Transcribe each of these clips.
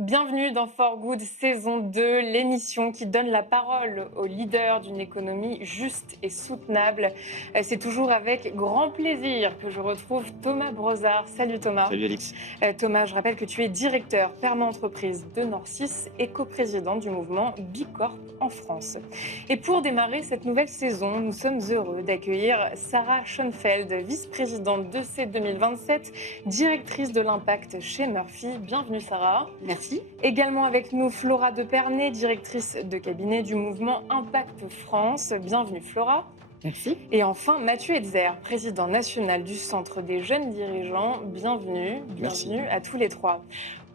Bienvenue dans For Good saison 2, l'émission qui donne la parole aux leaders d'une économie juste et soutenable. C'est toujours avec grand plaisir que je retrouve Thomas Brozard. Salut Thomas. Salut Alix. Thomas, je rappelle que tu es directeur perma-entreprise de Nord6 et coprésident du mouvement Bicorp en France. Et pour démarrer cette nouvelle saison, nous sommes heureux d'accueillir Sarah Schoenfeld, vice-présidente de C 2027, directrice de l'impact chez Murphy. Bienvenue Sarah. Merci. Également avec nous, Flora Depernay, directrice de cabinet du mouvement Impact France. Bienvenue Flora. Merci. Et enfin, Mathieu Hetzer, président national du Centre des jeunes dirigeants. Bienvenue à tous les trois.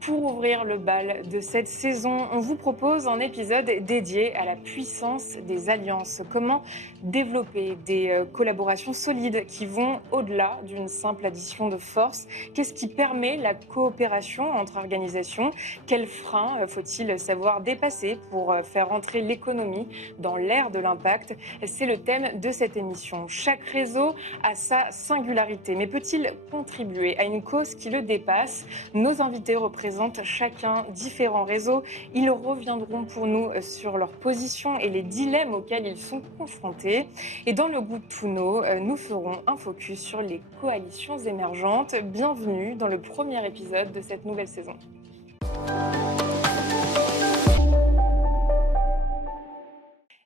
Pour ouvrir le bal de cette saison, on vous propose un épisode dédié à la puissance des alliances. Comment développer des collaborations solides qui vont au-delà d'une simple addition de force? Qu'est-ce qui permet la coopération entre organisations? Quels freins faut-il savoir dépasser pour faire entrer l'économie dans l'ère de l'impact? C'est le thème de cette émission. Chaque réseau a sa singularité, mais peut-il contribuer à une cause qui le dépasse? Nos invités représentent chacun différents réseaux. Ils reviendront pour nous sur leur position et les dilemmes auxquels ils sont confrontés. Et dans le goût de Touno, nous ferons un focus sur les coalitions émergentes. Bienvenue dans le premier épisode de cette nouvelle saison.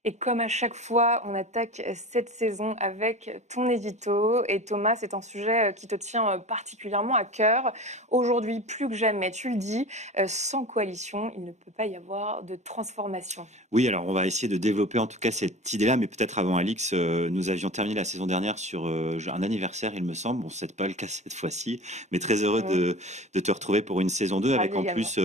Et comme à chaque fois, on attaque cette saison avec ton édito. Et Thomas, c'est un sujet qui te tient particulièrement à cœur. Aujourd'hui, plus que jamais, tu le dis, sans coalition, il ne peut pas y avoir de transformation. Oui, alors on va essayer de développer en tout cas cette idée-là, mais peut-être avant Alix, nous avions terminé la saison dernière sur un anniversaire, il me semble. Bon, c'est pas le cas cette fois-ci, mais très heureux de te retrouver pour une saison 2 avec en plus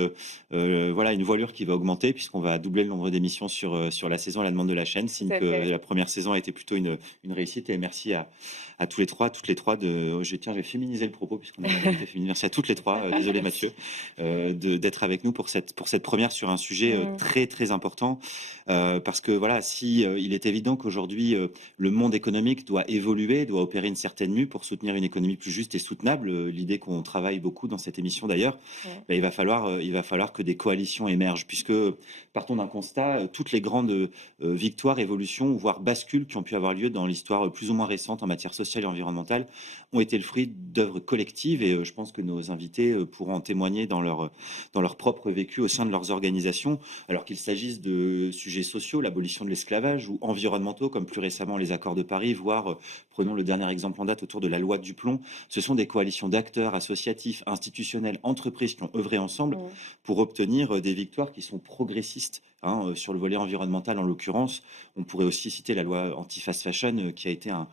voilà, une voilure qui va augmenter puisqu'on va doubler le nombre d'émissions sur la saison à la demande de la chaîne. Signe que la première saison a été plutôt une réussite et merci à tous les trois, toutes les trois je vais féminiser le propos puisqu'on a été féminisé. Merci à toutes les trois, désolé Mathieu, d'être avec nous pour cette première sur un sujet très très important. Parce que voilà, il est évident qu'aujourd'hui le monde économique doit évoluer, doit opérer une certaine mue pour soutenir une économie plus juste et soutenable. L'idée qu'on travaille beaucoup dans cette émission d'ailleurs, il va falloir que des coalitions émergent, puisque partons d'un constat, toutes les grandes victoires, évolutions, voire bascules qui ont pu avoir lieu dans l'histoire plus ou moins récente en matière sociale et environnementale ont été le fruit d'œuvres collectives et je pense que nos invités pourront en témoigner dans leur propre vécu au sein de leurs organisations, alors qu'il s'agisse de sujets sociaux, l'abolition de l'esclavage, ou environnementaux, comme plus récemment les accords de Paris, voire, prenons le dernier exemple en date autour de la loi du plomb. Ce sont des coalitions d'acteurs associatifs, institutionnels, entreprises qui ont œuvré ensemble pour obtenir des victoires qui sont progressistes. Sur le volet environnemental, en l'occurrence, on pourrait aussi citer la loi anti-fast fashion qui a été un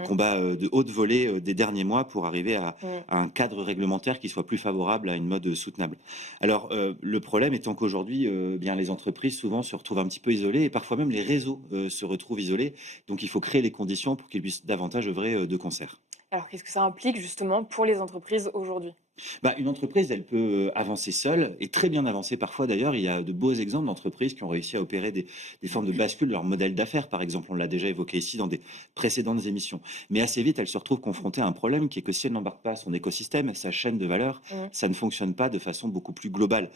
combat de haute volée des derniers mois pour arriver à un cadre réglementaire qui soit plus favorable à une mode soutenable. Alors, le problème étant qu'aujourd'hui, bien les entreprises souvent se retrouvent un petit peu isolées et parfois même les réseaux se retrouvent isolés. Donc, il faut créer les conditions pour qu'ils puissent davantage œuvrer de concert. Alors, qu'est-ce que ça implique justement pour les entreprises aujourd'hui ? Une entreprise, elle peut avancer seule et très bien avancer parfois d'ailleurs. Il y a de beaux exemples d'entreprises qui ont réussi à opérer des formes de bascule de leur modèle d'affaires, par exemple. On l'a déjà évoqué ici dans des précédentes émissions. Mais assez vite, elle se retrouve confrontée à un problème qui est que si elle n'embarque pas son écosystème, sa chaîne de valeur, ça ne fonctionne pas de façon beaucoup plus globale.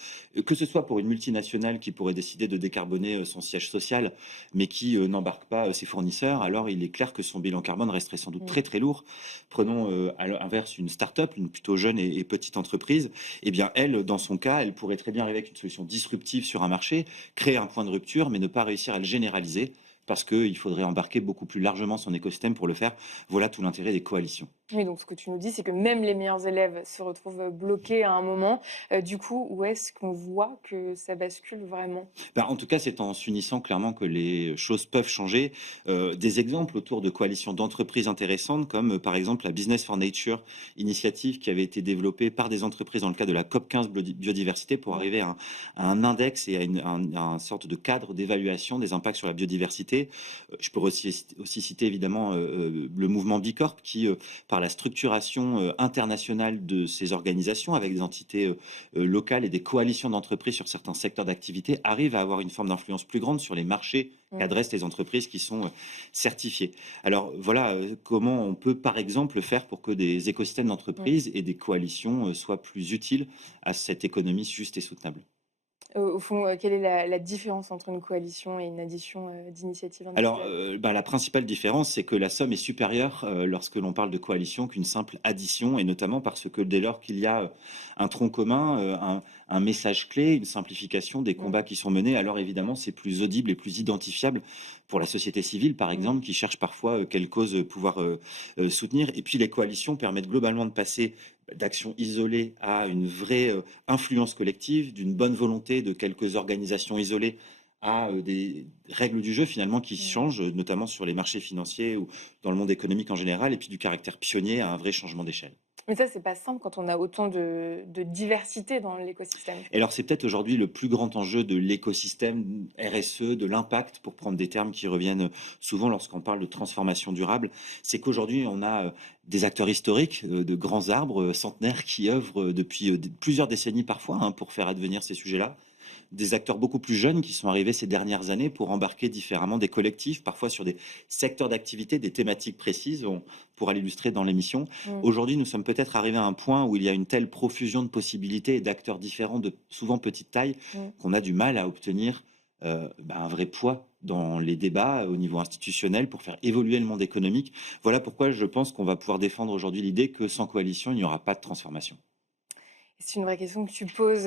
Que ce soit pour une multinationale qui pourrait décider de décarboner son siège social, mais qui n'embarque pas ses fournisseurs, alors il est clair que son bilan carbone resterait sans doute très très lourd. Prenons à l'inverse une start-up, une plutôt jeune et petite entreprise, eh bien elle, dans son cas, elle pourrait très bien arriver avec une solution disruptive sur un marché, créer un point de rupture, mais ne pas réussir à le généraliser parce qu'il faudrait embarquer beaucoup plus largement son écosystème pour le faire. Voilà tout l'intérêt des coalitions. Oui, donc ce que tu nous dis, c'est que même les meilleurs élèves se retrouvent bloqués à un moment. Du coup, où est-ce qu'on voit que ça bascule vraiment ? En tout cas, c'est en s'unissant clairement que les choses peuvent changer. Des exemples autour de coalitions d'entreprises intéressantes, comme par exemple la Business for Nature, initiative qui avait été développée par des entreprises dans le cadre de la COP15 biodiversité pour arriver à un index et à une sorte de cadre d'évaluation des impacts sur la biodiversité. Je peux aussi citer évidemment le mouvement Bicorp qui, par la structuration internationale de ces organisations avec des entités locales et des coalitions d'entreprises sur certains secteurs d'activité, arrive à avoir une forme d'influence plus grande sur les marchés qu'adressent les entreprises qui sont certifiées. Alors voilà comment on peut par exemple faire pour que des écosystèmes d'entreprises et des coalitions soient plus utiles à cette économie juste et soutenable. Au fond, quelle est la différence entre une coalition et une addition, d'initiatives Alors, individuelles? la principale différence, c'est que la somme est supérieure, lorsque l'on parle de coalition qu'une simple addition et notamment parce que dès lors qu'il y a, un tronc commun, un message clé, une simplification des Mmh. combats qui sont menés, alors évidemment, c'est plus audible et plus identifiable pour la société civile, par Mmh. exemple, qui cherche parfois, quelle cause, pouvoir, soutenir et puis les coalitions permettent globalement de passer d'actions isolées à une vraie, influence collective, d'une bonne volonté de quelques organisations isolées à, des règles du jeu finalement qui Mmh. changent, notamment sur les marchés financiers ou dans le monde économique en général et puis du caractère pionnier à un vrai changement d'échelle. Mais ça, c'est pas simple quand on a autant de diversité dans l'écosystème. Et alors c'est peut-être aujourd'hui le plus grand enjeu de l'écosystème RSE, de l'impact pour prendre des termes qui reviennent, souvent lorsqu'on parle de transformation durable. C'est qu'aujourd'hui on a, des acteurs historiques, de grands arbres, centenaires qui œuvrent, depuis, plusieurs décennies parfois, hein, pour faire advenir ces sujets-là. Des acteurs beaucoup plus jeunes qui sont arrivés ces dernières années pour embarquer différemment des collectifs, parfois sur des secteurs d'activité, des thématiques précises, on pourra l'illustrer dans l'émission. Mmh. Aujourd'hui, nous sommes peut-être arrivés à un point où il y a une telle profusion de possibilités et d'acteurs différents de souvent petite taille, Mmh. qu'on a du mal à obtenir, un vrai poids dans les débats, au niveau institutionnel pour faire évoluer le monde économique. Voilà pourquoi je pense qu'on va pouvoir défendre aujourd'hui l'idée que sans coalition, il n'y aura pas de transformation. C'est une vraie question que tu poses,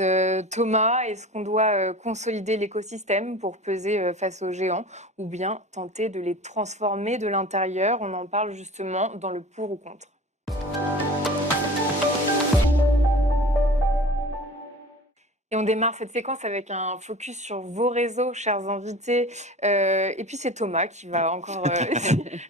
Thomas. Est-ce qu'on doit, consolider l'écosystème pour peser, face aux géants ou bien tenter de les transformer de l'intérieur? On en parle justement dans le pour ou contre. Et on démarre cette séquence avec un focus sur vos réseaux, chers invités. Et puis c'est Thomas qui va encore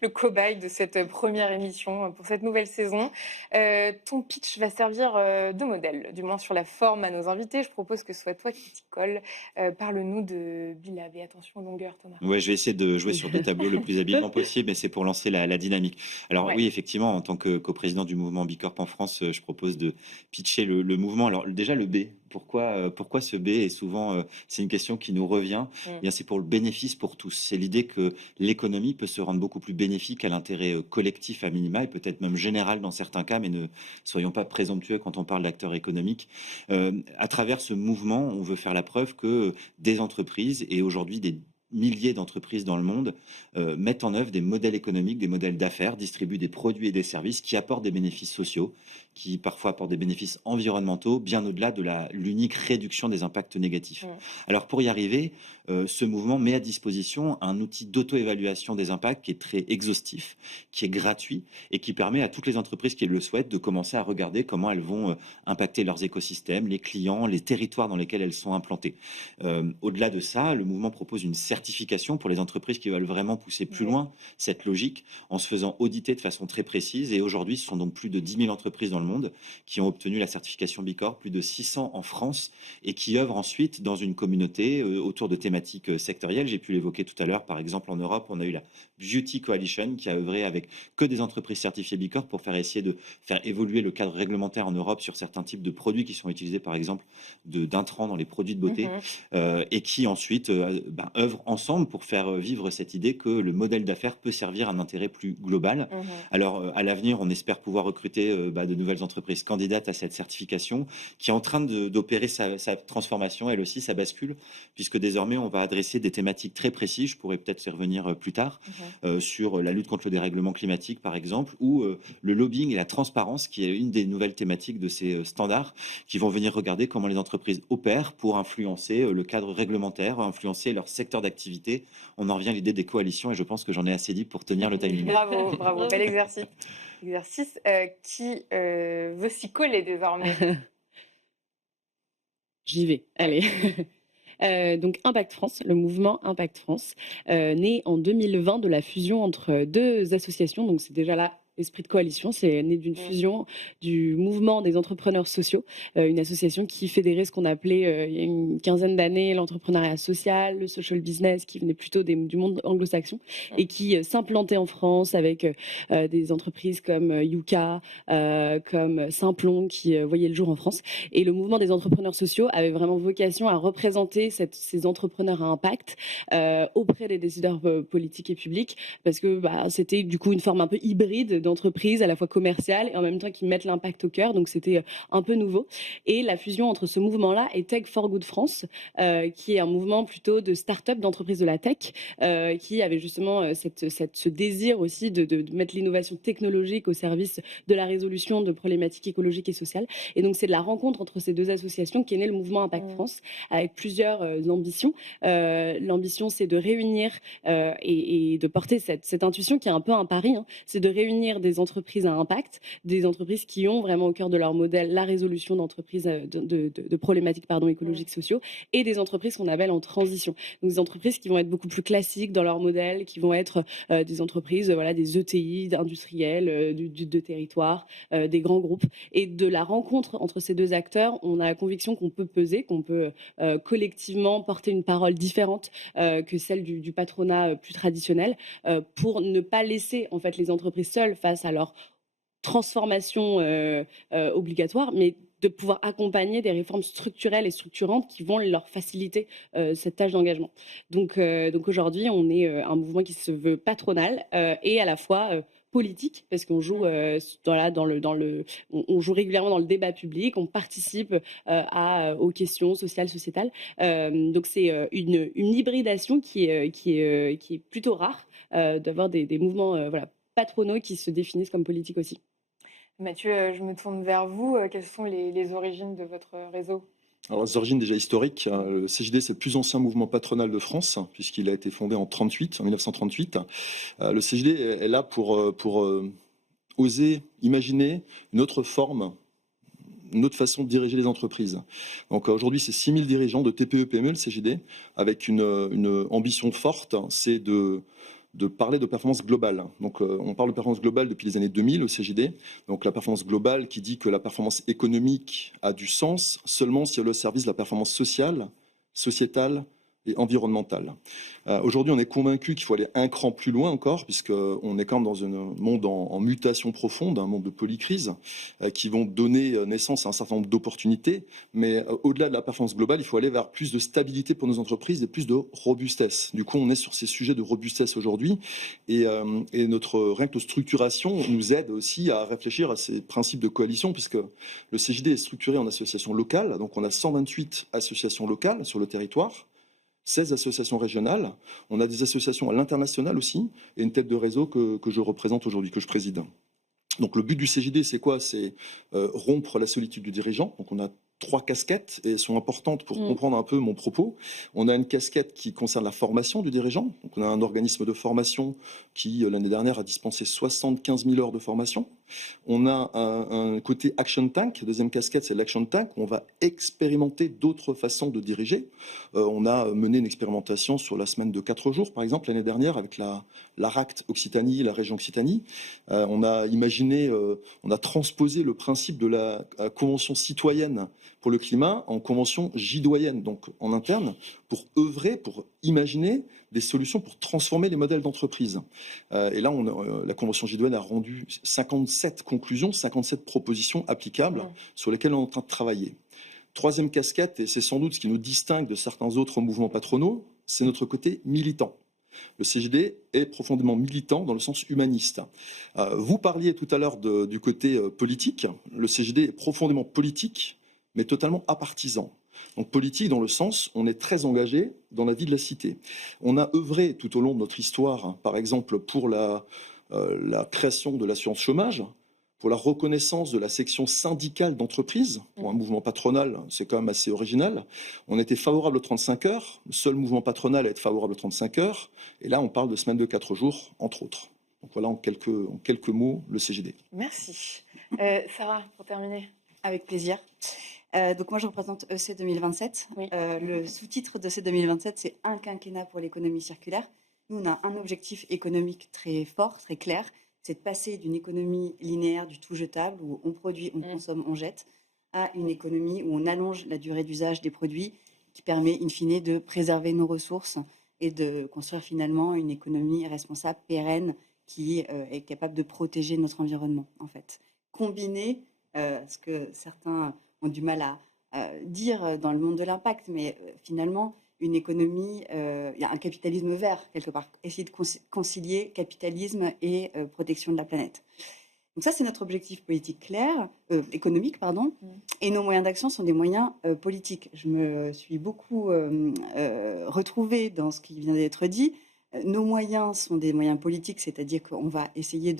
le cobaye de cette première émission pour cette nouvelle saison. Ton pitch va servir de modèle, du moins sur la forme à nos invités. Je propose que ce soit toi qui t'y colle. Parle-nous de Bilab et attention aux longueurs, Thomas. Ouais, je vais essayer de jouer sur 2 tableaux le plus habilement possible, mais c'est pour lancer la dynamique. Alors Ouais. oui, effectivement, en tant que coprésident du mouvement Bicorp en France, je propose de pitcher le mouvement. Alors déjà le B, pourquoi ce B? Et souvent, c'est une question qui nous revient. Eh Mm. bien, c'est pour le bénéfice pour tous. C'est l'idée que l'économie peut se rendre beaucoup plus bénéfique à l'intérêt, collectif à minima et peut-être même général dans certains cas, mais ne soyons pas présomptueux quand on parle d'acteurs économiques. À travers ce mouvement, on veut faire la preuve que, des entreprises et aujourd'hui des milliers d'entreprises dans le monde mettent en œuvre des modèles économiques, des modèles d'affaires, distribuent des produits et des services qui apportent des bénéfices sociaux, qui parfois apportent des bénéfices environnementaux, bien au-delà de l'unique réduction des impacts négatifs. Mm. Alors pour y arriver, ce mouvement met à disposition un outil d'auto-évaluation des impacts qui est très exhaustif, qui est gratuit et qui permet à toutes les entreprises qui le souhaitent de commencer à regarder comment elles vont impacter leurs écosystèmes, les clients, les territoires dans lesquels elles sont implantées. Au-delà de ça, le mouvement propose une certification pour les entreprises qui veulent vraiment pousser plus Ouais. loin cette logique en se faisant auditer de façon très précise. Et aujourd'hui, ce sont donc plus de 10 000 entreprises dans le monde qui ont obtenu la certification Bicorp, plus de 600 en France et qui œuvrent ensuite dans une communauté autour de thématiques sectorielles. J'ai pu l'évoquer tout à l'heure. Par exemple, en Europe, on a eu la Beauty Coalition qui a œuvré avec que des entreprises certifiées Bicorp pour faire essayer de faire évoluer le cadre réglementaire en Europe sur certains types de produits qui sont utilisés, par exemple, d'intrants dans les produits de beauté Mhm. et qui ensuite œuvrent ensemble pour faire vivre cette idée que le modèle d'affaires peut servir un intérêt plus global. Mhm. Alors, à l'avenir, on espère pouvoir recruter de nouvelles entreprises candidates à cette certification qui est en train d'opérer sa transformation, elle aussi, sa bascule, puisque désormais, on va adresser des thématiques très précises, je pourrais peut-être y revenir plus tard, Mhm. sur la lutte contre le dérèglement climatique, par exemple, ou le lobbying et la transparence, qui est une des nouvelles thématiques de ces standards, qui vont venir regarder comment les entreprises opèrent pour influencer le cadre réglementaire, influencer leur secteur d'activité. On en revient à l'idée des coalitions et je pense que j'en ai assez dit pour tenir le timing. Bravo, bravo, bel exercice. Exercice qui veut s'y coller désormais. J'y vais, allez. Donc Impact France, le mouvement Impact France, né en 2020 de la fusion entre 2 associations. Donc c'est déjà là, esprit de coalition, c'est né d'une Mm. fusion du mouvement des entrepreneurs sociaux, une association qui fédérait ce qu'on appelait, il y a une quinzaine d'années, l'entrepreneuriat social, le social business, qui venait plutôt du monde anglo-saxon et qui s'implantait en France avec des entreprises comme Yuka, comme Simplon, qui voyaient le jour en France. Et le mouvement des entrepreneurs sociaux avait vraiment vocation à représenter ces entrepreneurs à impact auprès des décideurs politiques et publics, parce que c'était du coup une forme un peu hybride d'entreprises à la fois commerciales et en même temps qui mettent l'impact au cœur. Donc c'était un peu nouveau. Et la fusion entre ce mouvement-là et Tech for Good France, qui est un mouvement plutôt de start-up, d'entreprises de la tech, qui avait justement ce désir aussi de mettre l'innovation technologique au service de la résolution de problématiques écologiques et sociales. Et donc c'est de la rencontre entre ces deux associations qu'est né le mouvement Impact France, avec plusieurs ambitions. L'ambition, c'est de réunir et de porter cette intuition qui est un peu un pari, hein, c'est de réunir des entreprises à impact, des entreprises qui ont vraiment au cœur de leur modèle la résolution d'entreprises de problématiques écologiques, sociaux, et des entreprises qu'on appelle en transition. Donc des entreprises qui vont être beaucoup plus classiques dans leur modèle, qui vont être des entreprises, des ETI, industriels, de territoire, des grands groupes. Et de la rencontre entre ces deux acteurs, on a la conviction qu'on peut peser, qu'on peut collectivement porter une parole différente que celle du patronat plus traditionnel, pour ne pas laisser en fait les entreprises seules face à leur transformation obligatoire, mais de pouvoir accompagner des réformes structurelles et structurantes qui vont leur faciliter cette tâche d'engagement. Donc aujourd'hui, on est un mouvement qui se veut patronal et à la fois politique, parce qu'on joue, on joue régulièrement dans le débat public, on participe aux questions sociales, sociétales. Donc c'est une hybridation qui est plutôt rare, d'avoir des mouvements patronaux qui se définissent comme politiques aussi. Mathieu, je me tourne vers vous. Quelles sont les origines de votre réseau ? Alors, les origines déjà historiques, le CJD, c'est le plus ancien mouvement patronal de France, puisqu'il a été fondé en 1938. Le CJD est là pour oser imaginer une autre forme, une autre façon de diriger les entreprises. Donc aujourd'hui, c'est 6000 dirigeants de TPE-PME, le CJD, avec une ambition forte, c'est de parler de performance globale. Donc on parle de performance globale depuis les années 2000 au CJD. Donc la performance globale qui dit que la performance économique a du sens seulement si elle est au service de la performance sociale, sociétale et environnementale. Aujourd'hui, on est convaincu qu'il faut aller un cran plus loin encore, puisqu'on est quand même dans un monde en mutation profonde, un monde de polycrise, qui vont donner naissance à un certain nombre d'opportunités. Mais au-delà de la performance globale, il faut aller vers plus de stabilité pour nos entreprises et plus de robustesse. Du coup, on est sur ces sujets de robustesse aujourd'hui. Et rien que notre structuration nous aide aussi à réfléchir à ces principes de coalition, puisque le CJD est structuré en associations locales. Donc, on a 128 associations locales sur le territoire, 16 associations régionales. On a des associations à l'international aussi, et une tête de réseau que je représente aujourd'hui, que je préside. Donc le but du CJD, c'est quoi ? C'est rompre la solitude du dirigeant. Donc on a 3 casquettes et elles sont importantes pour comprendre un peu mon propos. On a une casquette qui concerne la formation du dirigeant. Donc on a un organisme de formation qui, l'année dernière, a dispensé 75 000 heures de formation. On a un côté Action Tank. Deuxième casquette, c'est l'Action Tank, où on va expérimenter d'autres façons de diriger. On a mené une expérimentation sur la semaine de 4 jours, par exemple, l'année dernière, avec la RACT Occitanie, la région Occitanie. On a imaginé, on a transposé le principe de la Convention citoyenne pour le climat en convention gidoyenne, donc en interne, pour œuvrer, pour imaginer des solutions pour transformer les modèles d'entreprise. Et là, la convention gidoyenne a rendu 57 conclusions, 57 propositions applicables sur lesquelles on est en train de travailler. Troisième casquette, et c'est sans doute ce qui nous distingue de certains autres mouvements patronaux, c'est notre côté militant. Le CJD est profondément militant dans le sens humaniste. Vous parliez tout à l'heure du côté politique. Le CJD est profondément politique, mais totalement apartisan. Donc politique dans le sens, on est très engagé dans la vie de la cité. On a œuvré tout au long de notre histoire, par exemple pour la création de l'assurance chômage, pour la reconnaissance de la section syndicale d'entreprise. Pour un mouvement patronal, c'est quand même assez original. On était favorable aux 35 heures, le seul mouvement patronal à être favorable aux 35 heures. Et là, on parle de semaine de 4 jours, entre autres. Donc voilà en quelques mots le CJD. Merci. Sarah, pour terminer. Avec plaisir. Donc moi, je représente EC 2027. Oui. Le sous-titre de EC 2027, c'est « Un quinquennat pour l'économie circulaire ». Nous, on a un objectif économique très fort, très clair, c'est de passer d'une économie linéaire du tout jetable, où on produit, on consomme, on jette, à une économie où on allonge la durée d'usage des produits, qui permet, in fine, de préserver nos ressources et de construire finalement une économie responsable, pérenne, qui est capable de protéger notre environnement, en fait. Combiner ce que certains ont du mal à dire dans le monde de l'impact, mais finalement, une économie, il y a un capitalisme vert, quelque part. Essayer de concilier capitalisme et protection de la planète. Donc ça, c'est notre objectif politique clair, économique, pardon. Et nos moyens d'action sont des moyens politiques. Je me suis beaucoup retrouvée dans ce qui vient d'être dit. Nos moyens sont des moyens politiques, c'est-à-dire qu'on va essayer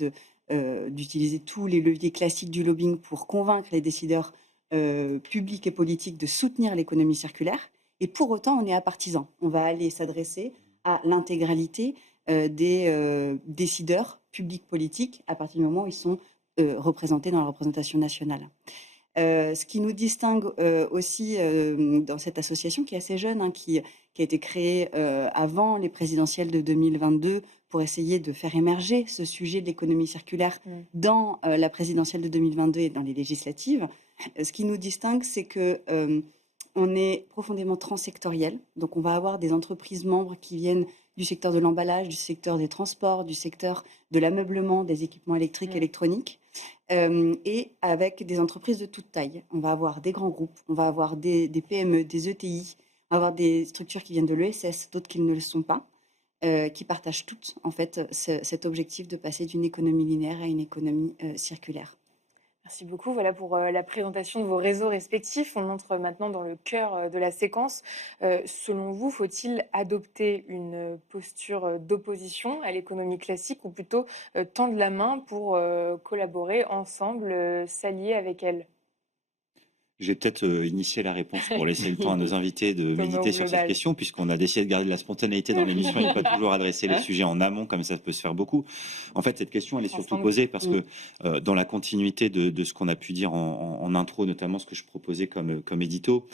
d'utiliser tous les leviers classiques du lobbying pour convaincre les décideurs publics et politiques de soutenir l'économie circulaire. Et pour autant, on est apartisan. On va aller s'adresser à l'intégralité des décideurs publics politiques à partir du moment où ils sont représentés dans la représentation nationale. Ce qui nous distingue aussi dans cette association qui est assez jeune, hein, qui a été créée avant les présidentielles de 2022 pour essayer de faire émerger ce sujet de l'économie circulaire dans la présidentielle de 2022 et dans les législatives. Ce qui nous distingue, c'est que on est profondément transsectoriel. Donc, on va avoir des entreprises membres qui viennent du secteur de l'emballage, du secteur des transports, du secteur de l'ameublement, des équipements électriques, électroniques, et avec des entreprises de toute taille. On va avoir des grands groupes, on va avoir des PME, des ETI, on va avoir des structures qui viennent de l'ESS, d'autres qui ne le sont pas, qui partagent toutes, en fait, cet objectif de passer d'une économie linéaire à une économie circulaire. Merci beaucoup. Voilà pour la présentation de vos réseaux respectifs. On entre maintenant dans le cœur de la séquence. Selon vous, faut-il adopter une posture d'opposition à l'économie classique ou plutôt tendre la main pour collaborer ensemble, s'allier avec elle? Je vais peut-être initier la réponse pour laisser le temps à nos invités de Thomas méditer ou sur cette Global? question, puisqu'on a décidé de garder de la spontanéité dans l'émission et de pas toujours adresser les sujets en amont, comme ça peut se faire beaucoup. En fait, cette question, elle est surtout Ensemble. posée parce que dans la continuité de ce qu'on a pu dire en intro, notamment ce que je proposais comme édito,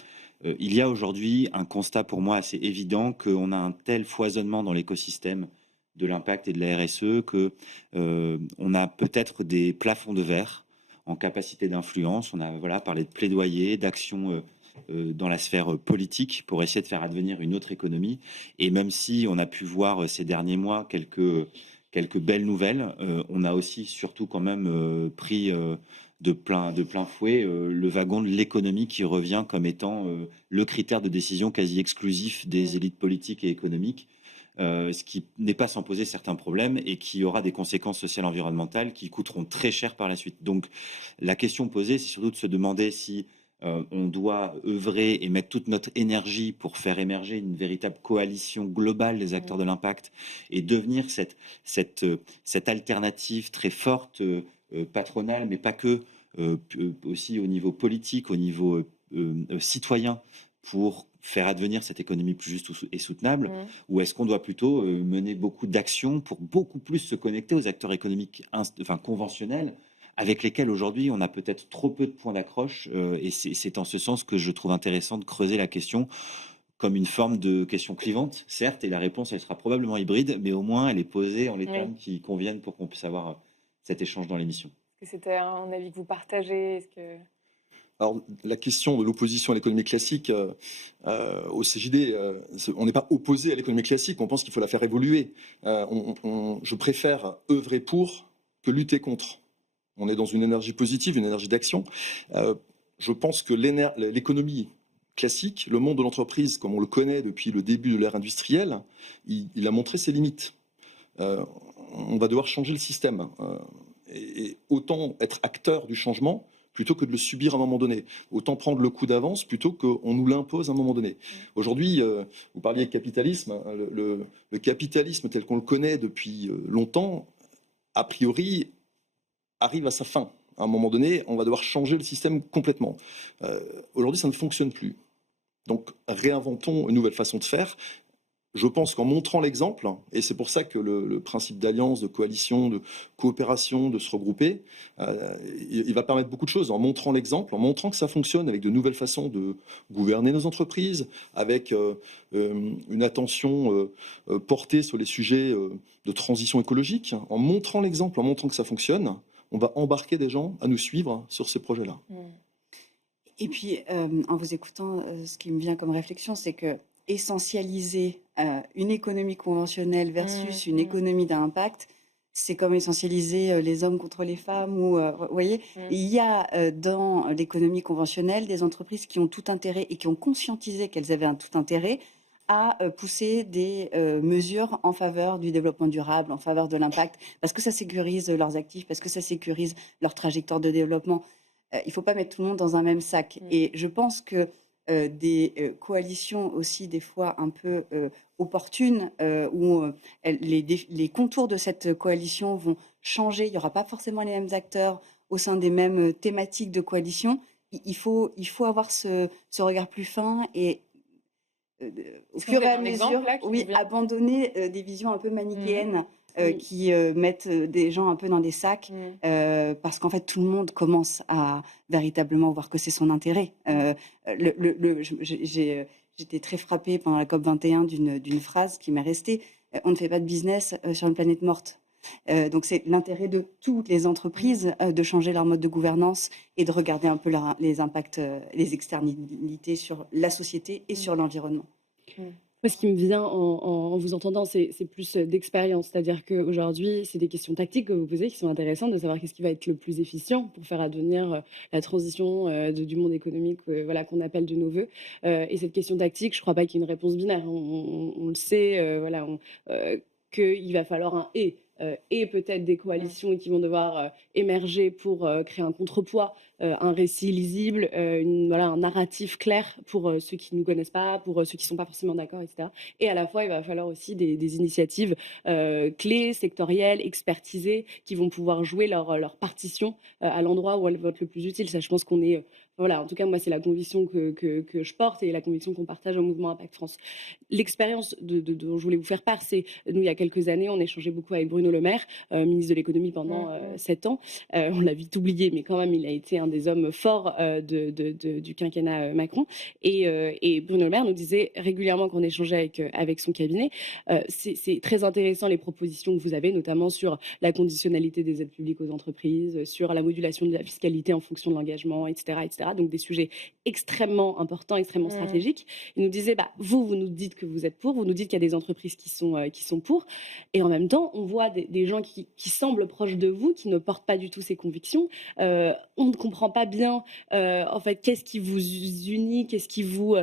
il y a aujourd'hui un constat pour moi assez évident qu'on a un tel foisonnement dans l'écosystème de l'impact et de la RSE que on a peut-être des plafonds de verre en capacité d'influence. On a parlé de plaidoyer, d'action dans la sphère politique pour essayer de faire advenir une autre économie. Et même si on a pu voir ces derniers mois quelques belles nouvelles, on a aussi surtout quand même pris de plein fouet le wagon de l'économie qui revient comme étant le critère de décision quasi exclusif des élites politiques et économiques. Ce qui n'est pas sans poser certains problèmes et qui aura des conséquences sociales et environnementales qui coûteront très cher par la suite. Donc la question posée, c'est surtout de se demander si on doit œuvrer et mettre toute notre énergie pour faire émerger une véritable coalition globale des acteurs de l'impact et devenir cette alternative très forte, patronale, mais pas que, aussi au niveau politique, au niveau citoyen, pour faire advenir cette économie plus juste et soutenable, ou est-ce qu'on doit plutôt mener beaucoup d'actions pour beaucoup plus se connecter aux acteurs économiques conventionnels avec lesquels aujourd'hui on a peut-être trop peu de points d'accroche, et c'est en ce sens que je trouve intéressant de creuser la question comme une forme de question clivante, certes, et la réponse elle sera probablement hybride, mais au moins elle est posée en les termes qui conviennent pour qu'on puisse avoir cet échange dans l'émission. Est-ce que c'était un avis que vous partagez? Est-ce que... Alors, la question de l'opposition à l'économie classique, au CJD, on n'est pas opposé à l'économie classique, on pense qu'il faut la faire évoluer. Je préfère œuvrer pour que lutter contre. On est dans une énergie positive, une énergie d'action. Je pense que l'économie classique, le monde de l'entreprise, comme on le connaît depuis le début de l'ère industrielle, il a montré ses limites. On va devoir changer le système. Et autant être acteur du changement plutôt que de le subir à un moment donné. Autant prendre le coup d'avance plutôt qu'on nous l'impose à un moment donné. Aujourd'hui, vous parliez de capitalisme. Le capitalisme tel qu'on le connaît depuis longtemps, a priori, arrive à sa fin. À un moment donné, on va devoir changer le système complètement. Aujourd'hui, ça ne fonctionne plus. Donc, réinventons une nouvelle façon de faire. Je pense qu'en montrant l'exemple, et c'est pour ça que le principe d'alliance, de coalition, de coopération, de se regrouper, il va permettre beaucoup de choses. En montrant l'exemple, en montrant que ça fonctionne avec de nouvelles façons de gouverner nos entreprises, avec une attention portée sur les sujets de transition écologique, en montrant l'exemple, en montrant que ça fonctionne, on va embarquer des gens à nous suivre sur ces projets-là. Et puis, en vous écoutant, ce qui me vient comme réflexion, c'est que essentialiser une économie conventionnelle versus une économie d'impact, c'est comme essentialiser les hommes contre les femmes. Ou, vous voyez, il y a dans l'économie conventionnelle des entreprises qui ont tout intérêt et qui ont conscientisé qu'elles avaient un tout intérêt à pousser des mesures en faveur du développement durable, en faveur de l'impact, parce que ça sécurise leurs actifs, parce que ça sécurise leur trajectoire de développement. Il ne faut pas mettre tout le monde dans un même sac. Et je pense que des coalitions aussi, des fois un peu opportunes, où les contours de cette coalition vont changer. Il n'y aura pas forcément les mêmes acteurs au sein des mêmes thématiques de coalition. Il faut avoir ce regard plus fin et au fur et à mesure, abandonner des visions un peu manichéennes qui mettent des gens un peu dans des sacs, parce qu'en fait, tout le monde commence à véritablement voir que c'est son intérêt. J'étais très frappée pendant la COP21 d'une phrase qui m'est restée. On ne fait pas de business sur une planète morte. Donc c'est l'intérêt de toutes les entreprises de changer leur mode de gouvernance et de regarder un peu les impacts, les externalités sur la société et sur l'environnement. Moi, ce qui me vient en vous entendant, c'est plus d'expérience. C'est-à-dire qu'aujourd'hui, c'est des questions tactiques que vous posez qui sont intéressantes, de savoir qu'est-ce qui va être le plus efficient pour faire advenir la transition du monde économique voilà, qu'on appelle de nos voeux. Et cette question tactique, je ne crois pas qu'il y ait une réponse binaire. On le sait, voilà, qu'il va falloir un et peut-être des coalitions qui vont devoir émerger pour créer un contrepoids, un récit lisible, voilà, un narratif clair pour ceux qui ne nous connaissent pas, pour ceux qui ne sont pas forcément d'accord, etc. Et à la fois, il va falloir aussi des initiatives clés, sectorielles, expertisées, qui vont pouvoir jouer leur partition à l'endroit où elles vont être le plus utile. Ça, je pense qu'on est... Voilà, en tout cas, moi, c'est la conviction que je porte et la conviction qu'on partage au mouvement Impact France. L'expérience dont je voulais vous faire part, c'est, nous, il y a quelques années, on échangeait beaucoup avec Bruno Le Maire, ministre de l'économie pendant 7 ans. On l'a vite oublié, mais quand même, il a été un des hommes forts du quinquennat Macron. Et Bruno Le Maire nous disait régulièrement qu'on échangeait avec son cabinet. C'est très intéressant les propositions que vous avez, notamment sur la conditionnalité des aides publiques aux entreprises, sur la modulation de la fiscalité en fonction de l'engagement, etc., etc. Donc des sujets extrêmement importants, extrêmement stratégiques. Il nous disait, vous nous dites que vous êtes pour, vous nous dites qu'il y a des entreprises qui sont pour, et en même temps, on voit des gens qui semblent proches de vous, qui ne portent pas du tout ces convictions. On ne comprend pas bien, en fait, qu'est-ce qui vous unit, qu'est-ce qui vous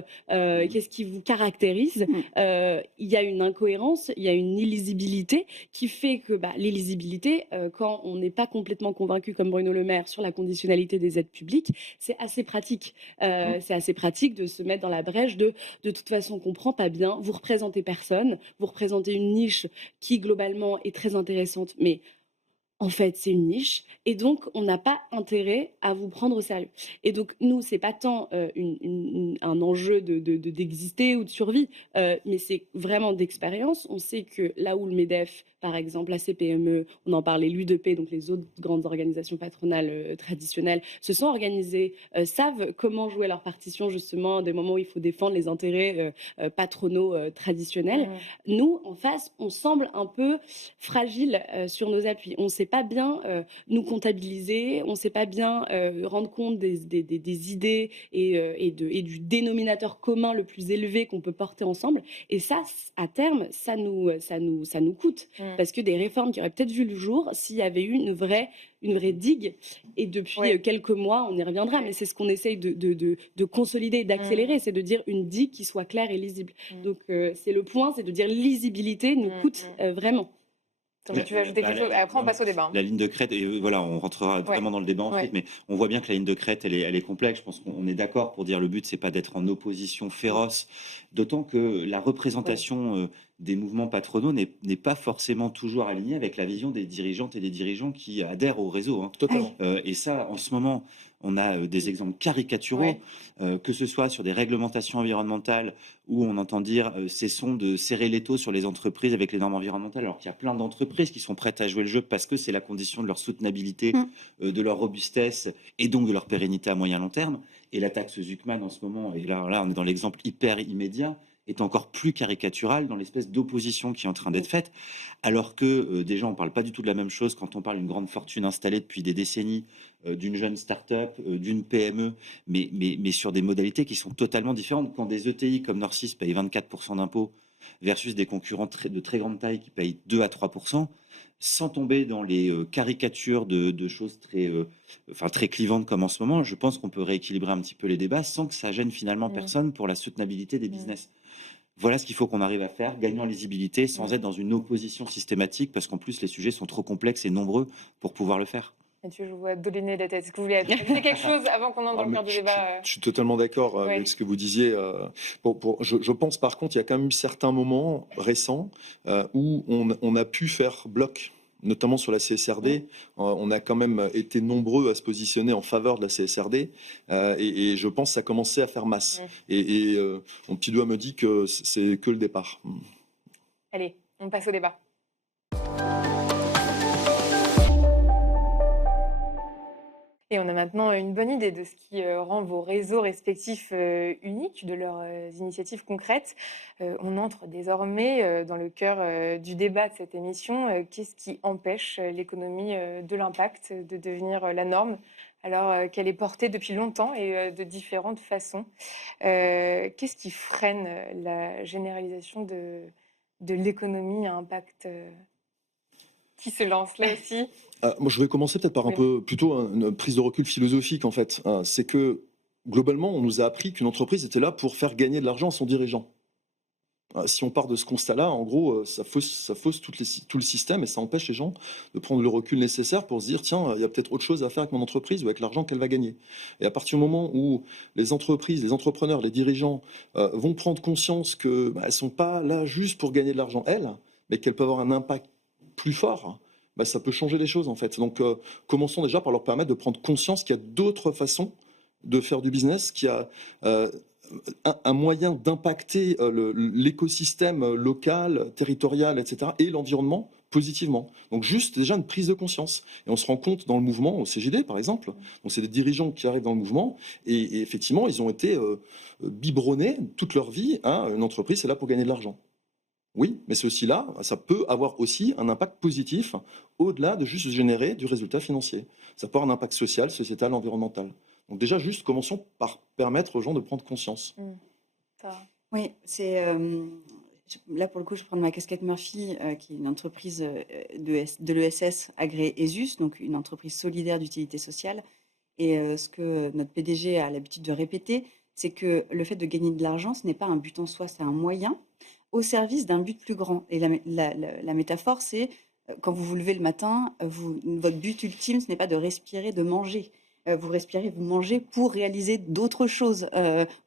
caractérise. Il y a une incohérence, il y a une illisibilité qui fait que l'illisibilité, quand on n'est pas complètement convaincu, comme Bruno Le Maire, sur la conditionnalité des aides publiques, c'est assez pratique. C'est assez pratique de se mettre dans la brèche de toute façon, on ne comprend pas bien, vous représentez personne, vous représentez une niche qui, globalement, est très intéressante, mais en fait, c'est une niche, et donc on n'a pas intérêt à vous prendre au sérieux. Et donc nous, c'est pas tant un enjeu d'exister ou de survie, mais c'est vraiment d'expérience. On sait que là où le MEDEF, par exemple, la CPME, on en parlait, l'UDP, donc les autres grandes organisations patronales traditionnelles, se sont organisées, savent comment jouer leur partition justement des moments où il faut défendre les intérêts patronaux traditionnels. Nous, en face, on semble un peu fragile sur nos appuis. On ne sait pas bien nous comptabiliser, on ne sait pas bien rendre compte des idées et du dénominateur commun le plus élevé qu'on peut porter ensemble. Et ça, à terme, ça nous coûte. Parce que des réformes qui auraient peut-être vu le jour s'il y avait eu une vraie digue. Et depuis quelques mois, on y reviendra, mais c'est ce qu'on essaye de consolider, d'accélérer, c'est de dire une digue qui soit claire et lisible. Donc c'est le point, c'est de dire lisibilité nous coûte vraiment. Tu veux ajouter quelque chose? Après, on passe au débat. La ligne de crête, et voilà, on rentrera vraiment dans le débat ensuite, mais on voit bien que la ligne de crête, elle est complexe. Je pense qu'on est d'accord pour dire le but, c'est pas d'être en opposition féroce, d'autant que la représentation des mouvements patronaux n'est pas forcément toujours alignée avec la vision des dirigeantes et des dirigeants qui adhèrent au réseau. Totalement. Et ça, en ce moment, on a des exemples caricaturaux, que ce soit sur des réglementations environnementales où on entend dire cessons de serrer l'étau sur les entreprises avec les normes environnementales, alors qu'il y a plein d'entreprises qui sont prêtes à jouer le jeu parce que c'est la condition de leur soutenabilité, de leur robustesse et donc de leur pérennité à moyen long terme. Et la taxe Zuckman en ce moment, et là on est dans l'exemple hyper immédiat, est encore plus caricatural dans l'espèce d'opposition qui est en train d'être faite, alors que déjà on ne parle pas du tout de la même chose quand on parle d'une grande fortune installée depuis des décennies, d'une jeune start-up, d'une PME, mais sur des modalités qui sont totalement différentes. Quand des ETI comme Norcis payent 24% d'impôts versus des concurrents de très grande taille qui payent 2 à 3%, sans tomber dans les caricatures de choses très clivantes comme en ce moment, je pense qu'on peut rééquilibrer un petit peu les débats sans que ça gêne finalement personne pour la soutenabilité des business. Voilà ce qu'il faut qu'on arrive à faire, gagner en lisibilité sans être dans une opposition systématique, parce qu'en plus les sujets sont trop complexes et nombreux pour pouvoir le faire. Mathieu, je vous vois doliner la tête. Est-ce que vous voulez ajouter quelque chose avant qu'on entre dans le mais cœur du débat je suis totalement d'accord Ouais. avec ce que vous disiez. Je pense par contre, il y a quand même eu certains moments récents où on a pu faire bloc, notamment sur la CSRD. On a quand même été nombreux à se positionner en faveur de la CSRD et je pense que ça commençait à faire masse. Mon petit doigt me dit que c'est que le départ. Allez, on passe au débat. Et on a maintenant une bonne idée de ce qui rend vos réseaux respectifs uniques, de leurs initiatives concrètes. On entre désormais dans le cœur du débat de cette émission. Qu'est-ce qui empêche l'économie de l'impact de devenir la norme alors qu'elle est portée depuis longtemps et de différentes façons? Qu'est-ce qui freine la généralisation de l'économie à impact qui se lance là aussi? Moi, je vais commencer peut-être par un Oui. peu plutôt une prise de recul philosophique en fait. C'est que globalement, on nous a appris qu'une entreprise était là pour faire gagner de l'argent à son dirigeant. Si on part de ce constat-là, en gros, ça fausse tout le système et ça empêche les gens de prendre le recul nécessaire pour se dire tiens, il y a peut-être autre chose à faire avec mon entreprise ou avec l'argent qu'elle va gagner. Et à partir du moment où les entreprises, les entrepreneurs, les dirigeants vont prendre conscience qu'elles ne sont pas là juste pour gagner de l'argent, elles, mais qu'elles peuvent avoir un impact plus fort, ça peut changer les choses en fait. Donc commençons déjà par leur permettre de prendre conscience qu'il y a d'autres façons de faire du business, qu'il y a un moyen d'impacter l'écosystème local, territorial, etc., et l'environnement positivement. Donc juste déjà une prise de conscience. Et on se rend compte dans le mouvement, au CGD par exemple, donc c'est des dirigeants qui arrivent dans le mouvement, et effectivement, ils ont été biberonnés toute leur vie, une entreprise, c'est là pour gagner de l'argent. Oui, mais c'est aussi là, ça peut avoir aussi un impact positif au-delà de juste générer du résultat financier. Ça peut avoir un impact social, sociétal, environnemental. Donc déjà, juste commençons par permettre aux gens de prendre conscience. Oui, c'est là pour le coup, je prends ma casquette Murphy, qui est une entreprise de l'ESS agréée ESUS, donc une entreprise solidaire d'utilité sociale. Et ce que notre PDG a l'habitude de répéter, c'est que le fait de gagner de l'argent, ce n'est pas un but en soi, c'est un moyen au service d'un but plus grand. Et la métaphore, c'est quand vous vous levez le matin, votre but ultime, ce n'est pas de respirer, de manger. Vous respirez, vous mangez pour réaliser d'autres choses.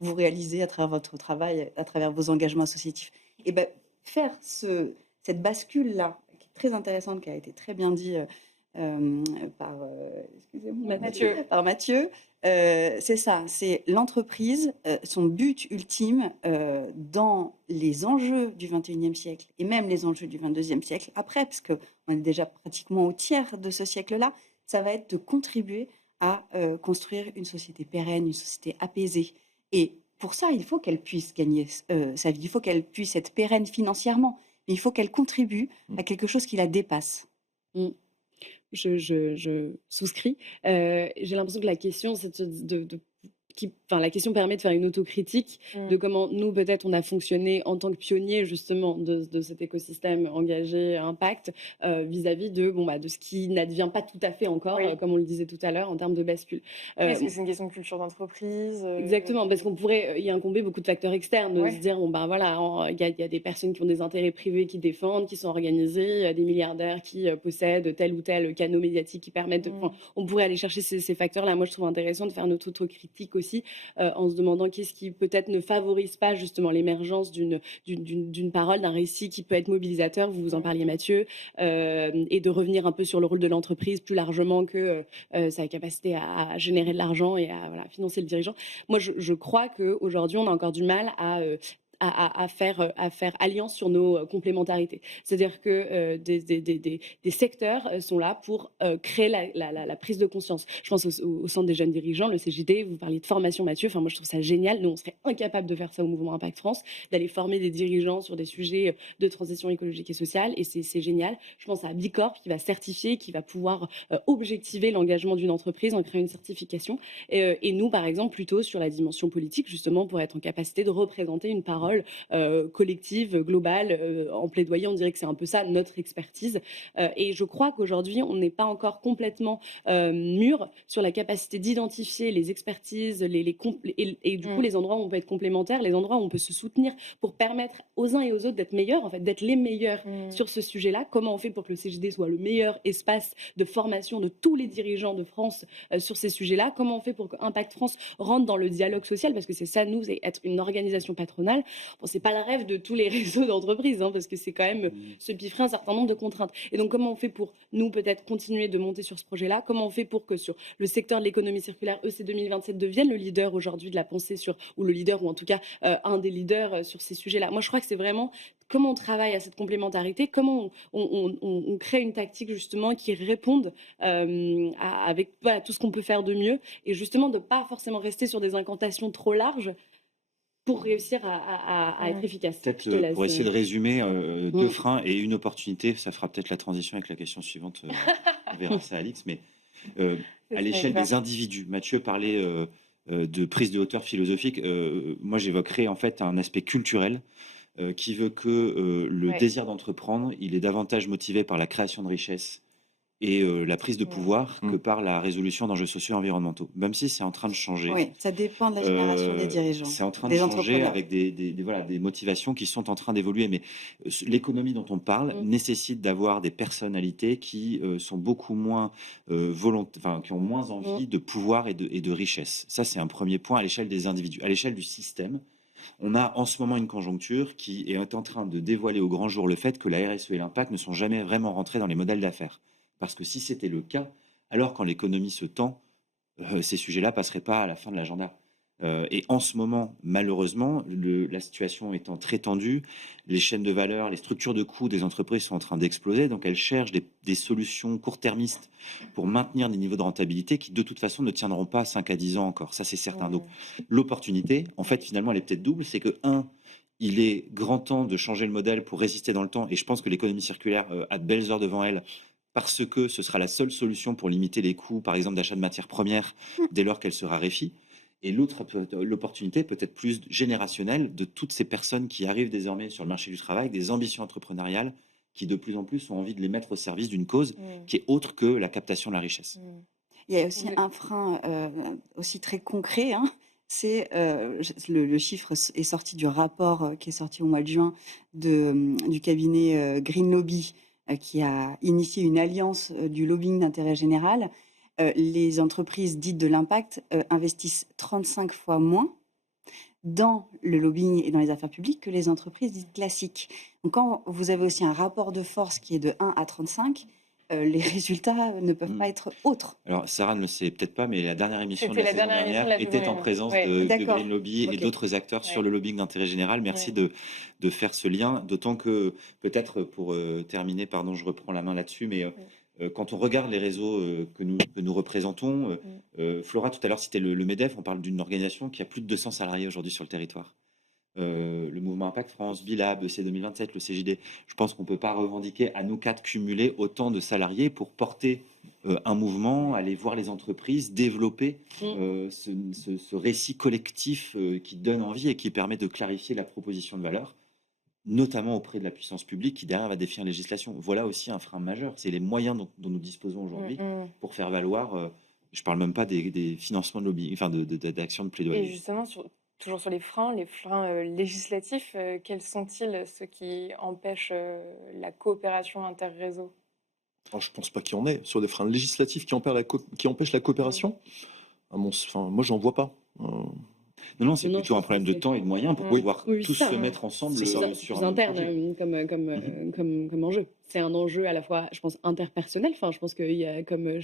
Vous réalisez à travers votre travail, à travers vos engagements associatifs. Et ben, faire cette bascule-là, qui est très intéressante, qui a été très bien dit par, excusez-moi, par Mathieu, c'est ça, c'est l'entreprise, son but ultime dans les enjeux du 21e siècle et même les enjeux du 22e siècle après, parce qu'on est déjà pratiquement au tiers de ce siècle-là, ça va être de contribuer à construire une société pérenne, une société apaisée. Et pour ça, il faut qu'elle puisse gagner sa vie, il faut qu'elle puisse être pérenne financièrement, mais il faut qu'elle contribue à quelque chose qui la dépasse. Je souscris. J'ai l'impression que la question, c'est la question permet de faire une autocritique de comment nous, peut-être, on a fonctionné en tant que pionniers, justement, de cet écosystème engagé, impact, vis-à-vis de ce qui n'advient pas tout à fait encore, comme on le disait tout à l'heure, en termes de bascule. Est-ce que c'est une question de culture d'entreprise Exactement, parce qu'on pourrait y incomber beaucoup de facteurs externes, de se dire, il y a des personnes qui ont des intérêts privés qui défendent, qui sont organisées, des milliardaires qui possèdent tel ou tel canal médiatique qui permettent on pourrait aller chercher ces facteurs-là. Moi, je trouve intéressant de faire notre autocritique aussi, en se demandant qu'est-ce qui peut-être ne favorise pas justement l'émergence d'une parole, d'un récit qui peut être mobilisateur, vous en parliez Mathieu, et de revenir un peu sur le rôle de l'entreprise plus largement que sa capacité à générer de l'argent et à financer le dirigeant. Moi, je crois qu'aujourd'hui, on a encore du mal à faire alliance sur nos complémentarités. C'est-à-dire que des secteurs sont là pour créer la prise de conscience. Je pense au Centre des jeunes dirigeants, le CJD, vous parliez de formation Mathieu, moi je trouve ça génial. Nous, on serait incapable de faire ça au Mouvement Impact France, d'aller former des dirigeants sur des sujets de transition écologique et sociale, et c'est génial. Je pense à Bicorp qui va certifier, qui va pouvoir objectiver l'engagement d'une entreprise en créant une certification. Et nous, par exemple, plutôt sur la dimension politique, justement, pour être en capacité de représenter une parole parole collective, globale, en plaidoyer. On dirait que c'est un peu ça notre expertise. Et je crois qu'aujourd'hui, on n'est pas encore complètement mûr sur la capacité d'identifier les expertises et du coup les endroits où on peut être complémentaires, les endroits où on peut se soutenir pour permettre aux uns et aux autres d'être meilleurs, en fait, d'être les meilleurs sur ce sujet-là. Comment on fait pour que le CGD soit le meilleur espace de formation de tous les dirigeants de France sur ces sujets-là? Comment on fait pour que Impact France rentre dans le dialogue social? Parce que c'est ça, nous, c'est être une organisation patronale. Bon, c'est pas le rêve de tous les réseaux d'entreprises, hein, parce que c'est quand même se piffrer un certain nombre de contraintes. Et donc, comment on fait pour, nous, peut-être continuer de monter sur ce projet-là? Comment on fait pour que sur le secteur de l'économie circulaire, EC 2027 devienne le leader aujourd'hui de la pensée ou le leader, ou en tout cas un des leaders sur ces sujets-là? Moi, je crois que c'est vraiment comment on travaille à cette complémentarité, comment on crée une tactique justement qui réponde avec tout ce qu'on peut faire de mieux, et justement de ne pas forcément rester sur des incantations trop larges pour réussir à être efficace. Peut-être pour essayer de résumer, 2 freins et une opportunité, ça fera peut-être la transition avec la question suivante, on verra ça Alix, mais à l'échelle des individus, Mathieu parlait de prise de hauteur philosophique, moi j'évoquerais en fait un aspect culturel qui veut que le désir d'entreprendre, il est davantage motivé par la création de richesses et la prise de pouvoir que par la résolution d'enjeux sociaux et environnementaux. Même si c'est en train de changer. Oui, ça dépend de la génération des dirigeants. C'est en train de changer avec des motivations qui sont en train d'évoluer. Mais l'économie dont on parle nécessite d'avoir des personnalités qui sont beaucoup moins qui ont moins envie de pouvoir et de richesse. Ça, c'est un premier point à l'échelle des individus. À l'échelle du système, on a en ce moment une conjoncture qui est en train de dévoiler au grand jour le fait que la RSE et l'impact ne sont jamais vraiment rentrés dans les modèles d'affaires. Parce que si c'était le cas, alors quand l'économie se tend, ces sujets-là ne passeraient pas à la fin de l'agenda. Et en ce moment, malheureusement, la situation étant très tendue, les chaînes de valeur, les structures de coûts des entreprises sont en train d'exploser. Donc elles cherchent des solutions court-termistes pour maintenir des niveaux de rentabilité qui, de toute façon, ne tiendront pas 5 à 10 ans encore. Ça, c'est certain. Donc l'opportunité, en fait, finalement, elle est peut-être double. C'est que, il est grand temps de changer le modèle pour résister dans le temps. Et je pense que l'économie circulaire a de belles heures devant elle, parce que ce sera la seule solution pour limiter les coûts, par exemple, d'achat de matières premières, dès lors qu'elle se raréfie. Et l'opportunité peut-être plus générationnelle de toutes ces personnes qui arrivent désormais sur le marché du travail, des ambitions entrepreneuriales, qui de plus en plus ont envie de les mettre au service d'une cause qui est autre que la captation de la richesse. Il y a aussi un frein aussi très concret, hein. C'est le chiffre est sorti du rapport qui est sorti au mois de juin du cabinet Green Lobby, qui a initié une alliance du lobbying d'intérêt général. Les entreprises dites de l'impact investissent 35 fois moins dans le lobbying et dans les affaires publiques que les entreprises dites classiques. Donc quand vous avez aussi un rapport de force qui est de 1 à 35, les résultats ne peuvent pas être autres. Alors, Sarah ne le sait peut-être pas, mais la dernière émission de la saison dernière était en présence de Green Lobby et d'autres acteurs sur le lobbying d'intérêt général. Merci de faire ce lien, d'autant que, peut-être pour terminer, pardon, je reprends la main là-dessus, mais quand on regarde les réseaux que nous représentons, Flora, tout à l'heure, citait le MEDEF, on parle d'une organisation qui a plus de 200 salariés aujourd'hui sur le territoire. Le mouvement Impact France, Bilab, EC 2027, le CJD. Je pense qu'on ne peut pas revendiquer à nous 4 cumuler autant de salariés pour porter un mouvement, aller voir les entreprises, développer ce récit collectif qui donne envie et qui permet de clarifier la proposition de valeur, notamment auprès de la puissance publique qui derrière va définir la législation. Voilà aussi un frein majeur. C'est les moyens dont nous disposons aujourd'hui pour faire valoir. Je ne parle même pas des financements de lobby, enfin d'actions de plaidoyer. Et justement, toujours sur les freins législatifs, quels sont-ils, ceux qui empêchent la coopération interréseau? Alors, je ne pense pas qu'il y en ait. Sur des freins législatifs qui empêchent la coopération, moi, j'en vois pas. Non, c'est plutôt un problème de temps et de moyens pour pouvoir tous se mettre ensemble sur un interne comme enjeu. C'est un enjeu à la fois, je pense, interpersonnel. Enfin, je pense qu'il y a comme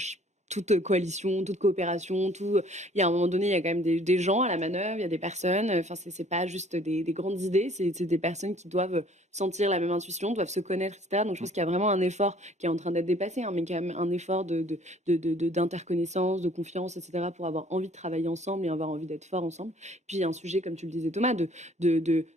toute coalition, toute coopération, il y a un moment donné, il y a quand même des gens à la manœuvre, il y a des personnes. Enfin, c'est pas juste des grandes idées, c'est des personnes qui doivent sentir la même intuition, doivent se connaître, etc. Donc, je pense qu'il y a vraiment un effort qui est en train d'être dépassé, hein, mais quand même un effort d'interconnaissance, de confiance, etc. pour avoir envie de travailler ensemble et avoir envie d'être fort ensemble. Puis, il y a un sujet, comme tu le disais, Thomas,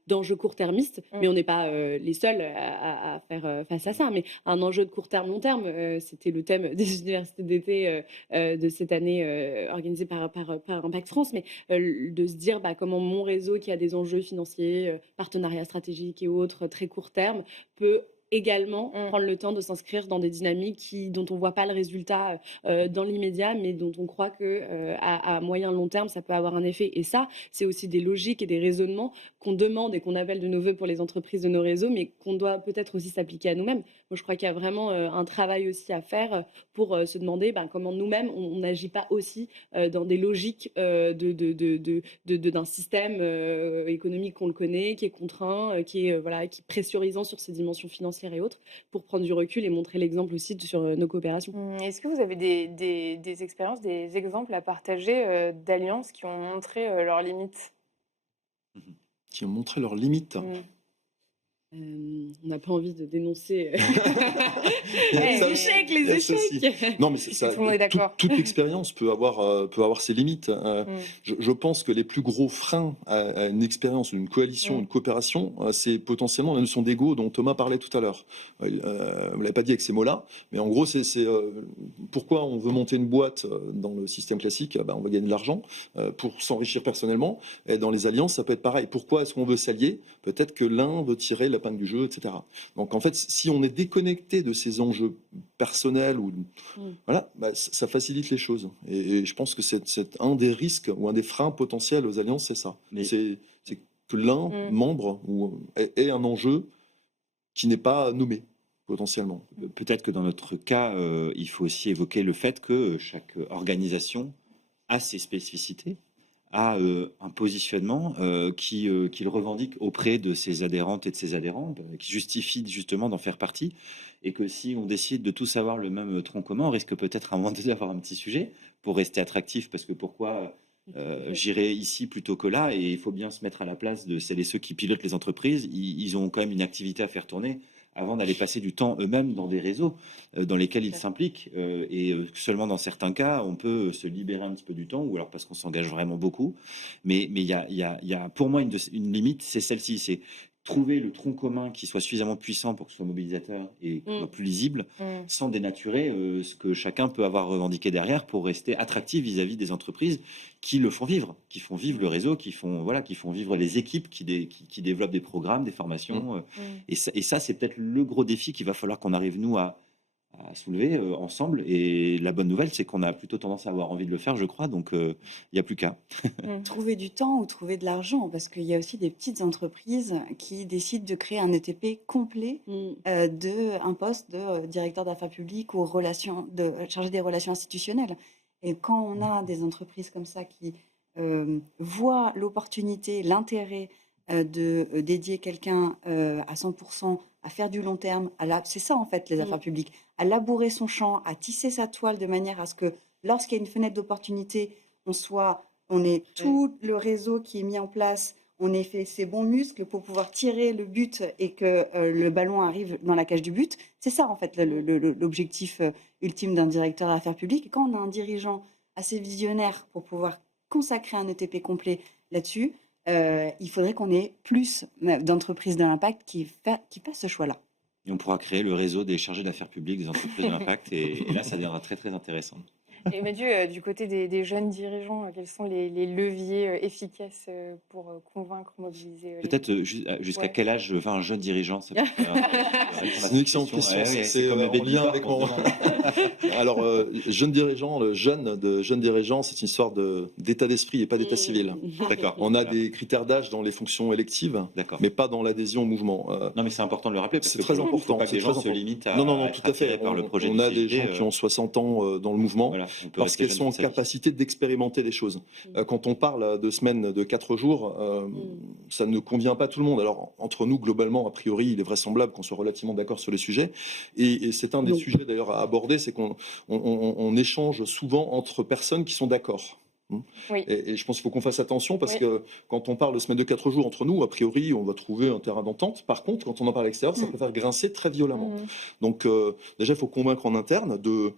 d'enjeux court-termistes, mais on n'est pas les seuls à faire face à ça. Mais un enjeu de court terme, long terme, c'était le thème des universités d'été de cette année organisée par Impact France, mais de se dire comment mon réseau qui a des enjeux financiers, partenariats stratégiques et autres très court terme peut également prendre le temps de s'inscrire dans des dynamiques dont on ne voit pas le résultat dans l'immédiat, mais dont on croit que à moyen long terme, ça peut avoir un effet. Et ça, c'est aussi des logiques et des raisonnements qu'on demande et qu'on appelle de nos voeux pour les entreprises de nos réseaux, mais qu'on doit peut-être aussi s'appliquer à nous-mêmes. Moi, je crois qu'il y a vraiment un travail aussi à faire pour se demander comment nous-mêmes, on n'agit pas aussi dans des logiques d'un système économique qu'on le connaît, qui est contraint, qui est pressurisant sur ses dimensions financières et autres, pour prendre du recul et montrer l'exemple aussi sur nos coopérations. Est-ce que vous avez des expériences, des exemples à partager d'alliances qui ont montré leurs limites? Qui ont montré leurs limites. On n'a pas envie de dénoncer les échecs. Non, mais ça, tout le monde est d'accord. Toute expérience peut avoir ses limites. Je pense que les plus gros freins à une expérience, une coalition, une coopération, c'est potentiellement la notion d'ego dont Thomas parlait tout à l'heure. Vous ne l'avez pas dit avec ces mots-là, mais en gros, c'est pourquoi on veut monter une boîte dans le système classique. On va gagner de l'argent pour s'enrichir personnellement. Et dans les alliances, ça peut être pareil. Pourquoi est-ce qu'on veut s'allier? Peut-être que l'un veut tirer la du jeu, etc. Donc en fait, si on est déconnecté de ces enjeux personnels, ça facilite les choses. Et je pense que c'est un des risques ou un des freins potentiels aux alliances, c'est ça. C'est que l'un membre ait un enjeu qui n'est pas nommé potentiellement. Peut-être que dans notre cas, il faut aussi évoquer le fait que chaque organisation a ses spécificités, a un positionnement qu'il revendique auprès de ses adhérentes et de ses adhérents, qui justifie justement d'en faire partie, et que si on décide de tous avoir le même tronc commun, on risque peut-être à un moment donné d'avoir un petit sujet pour rester attractif, parce que pourquoi j'irai ici plutôt que là, et il faut bien se mettre à la place de celles et ceux qui pilotent les entreprises. Ils ont quand même une activité à faire tourner avant d'aller passer du temps eux-mêmes dans des réseaux dans lesquels ils s'impliquent. Et seulement dans certains cas, on peut se libérer un petit peu du temps, ou alors parce qu'on s'engage vraiment beaucoup. Mais il y a pour moi une limite, c'est celle-ci, c'est trouver le tronc commun qui soit suffisamment puissant pour que ce soit mobilisateur et que ce soit plus lisible, sans dénaturer ce que chacun peut avoir revendiqué derrière, pour rester attractif vis-à-vis des entreprises qui le font vivre, qui font vivre le réseau, qui font vivre les équipes, qui développent des programmes, des formations. Et ça, c'est peut-être le gros défi qu'il va falloir qu'on arrive, nous, à soulever ensemble. Et la bonne nouvelle, c'est qu'on a plutôt tendance à avoir envie de le faire, je crois, donc il n'y a plus qu'à. Trouver du temps ou trouver de l'argent, parce qu'il y a aussi des petites entreprises qui décident de créer un ETP complet d'un poste de directeur d'affaires publiques ou chargé des relations institutionnelles. Et quand on a des entreprises comme ça qui voient l'opportunité, l'intérêt de dédier quelqu'un à 100% à faire du long terme, c'est ça en fait les affaires publiques, à labourer son champ, à tisser sa toile de manière à ce que lorsqu'il y a une fenêtre d'opportunité, on ait tout le réseau qui est mis en place, on ait fait ses bons muscles pour pouvoir tirer le but et que le ballon arrive dans la cage du but. C'est ça en fait l'objectif ultime d'un directeur d'affaires publiques. Et quand on a un dirigeant assez visionnaire pour pouvoir consacrer un ETP complet là-dessus, il faudrait qu'on ait plus d'entreprises de l'impact qui fassent ce choix-là. Et on pourra créer le réseau des chargés d'affaires publiques des entreprises de l'impact, et là, ça deviendra très, très intéressant. Et Mathieu, du côté des jeunes dirigeants, quels sont les leviers efficaces pour convaincre, mobiliser Peut-être jusqu'à quel âge un jeune dirigeant ça peut C'est une excellente question. C'est comme en lien avec mon... Alors, jeune dirigeant, le jeune dirigeant, c'est une histoire d'état d'esprit et pas d'état civil. D'accord. On a des critères d'âge dans les fonctions électives, mais pas dans l'adhésion au mouvement. Non, mais c'est important de le rappeler. C'est très important. Faut pas que les gens se limitent à non, être tout à fait. par le projet. On a des gens qui ont 60 ans dans le mouvement. Voilà. Parce qu'elles sont en capacité d'expérimenter des choses. Quand on parle de semaines de 4 jours, ça ne convient pas à tout le monde. Alors, entre nous, globalement, a priori, il est vraisemblable qu'on soit relativement d'accord sur les sujets. Et c'est un des sujets, d'ailleurs, à aborder, c'est qu'on échange souvent entre personnes qui sont d'accord. Oui. Et je pense qu'il faut qu'on fasse attention, parce que quand on parle de semaine de 4 jours entre nous, a priori, on va trouver un terrain d'entente. Par contre, quand on en parle à l'extérieur, ça peut faire grincer très violemment. Donc, déjà, il faut convaincre en interne de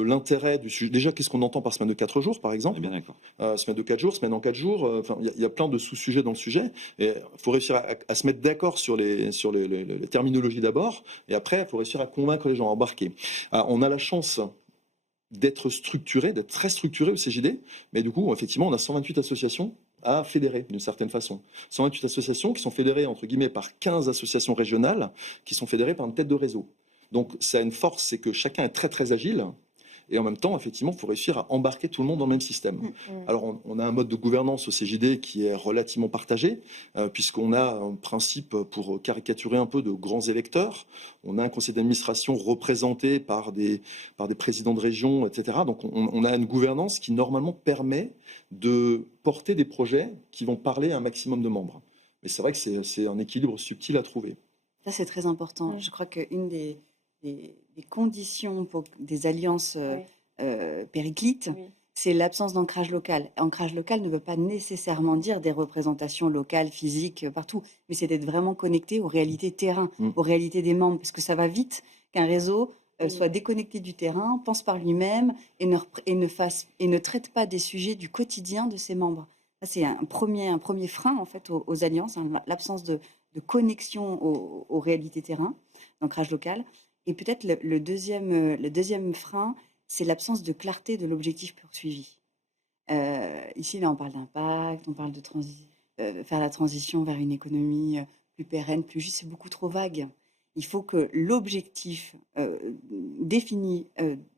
l'intérêt du sujet. Déjà, qu'est-ce qu'on entend par semaine de 4 jours, par exemple? Bien d'accord. Semaine de 4 jours, semaine en 4 jours. Enfin, il y a plein de sous-sujets dans le sujet. Il faut réussir à se mettre d'accord sur les terminologies d'abord, et après, il faut réussir à convaincre les gens, à embarquer. On a la chance d'être structuré, d'être très structuré au CJD. Mais du coup, effectivement, on a 128 associations à fédérer d'une certaine façon. 128 associations qui sont fédérées, entre guillemets, par 15 associations régionales qui sont fédérées par une tête de réseau. Donc, ça a une force, c'est que chacun est très, très agile. Et en même temps, effectivement, il faut réussir à embarquer tout le monde dans le même système. Alors, on a un mode de gouvernance au CJD qui est relativement partagé, puisqu'on a un principe, pour caricaturer un peu, de grands électeurs. On a un conseil d'administration représenté par des présidents de région, etc. Donc, on a une gouvernance qui, normalement, permet de porter des projets qui vont parler à un maximum de membres. Mais c'est vrai que c'est un équilibre subtil à trouver. Ça, c'est très important. Je crois qu'une des conditions pour des alliances périclites, c'est l'absence d'ancrage local. Ancrage local ne veut pas nécessairement dire des représentations locales, physiques, partout, mais c'est d'être vraiment connecté aux réalités terrain, aux réalités des membres, parce que ça va vite qu'un réseau soit déconnecté du terrain, pense par lui-même et ne traite pas des sujets du quotidien de ses membres. Ça, c'est un premier frein en fait aux alliances, l'absence de connexion aux réalités terrain, d'ancrage local. Et peut-être le deuxième frein, c'est l'absence de clarté de l'objectif poursuivi. Ici, là, on parle d'impact, on parle de faire la transition vers une économie plus pérenne, plus juste, c'est beaucoup trop vague. Il faut que l'objectif défini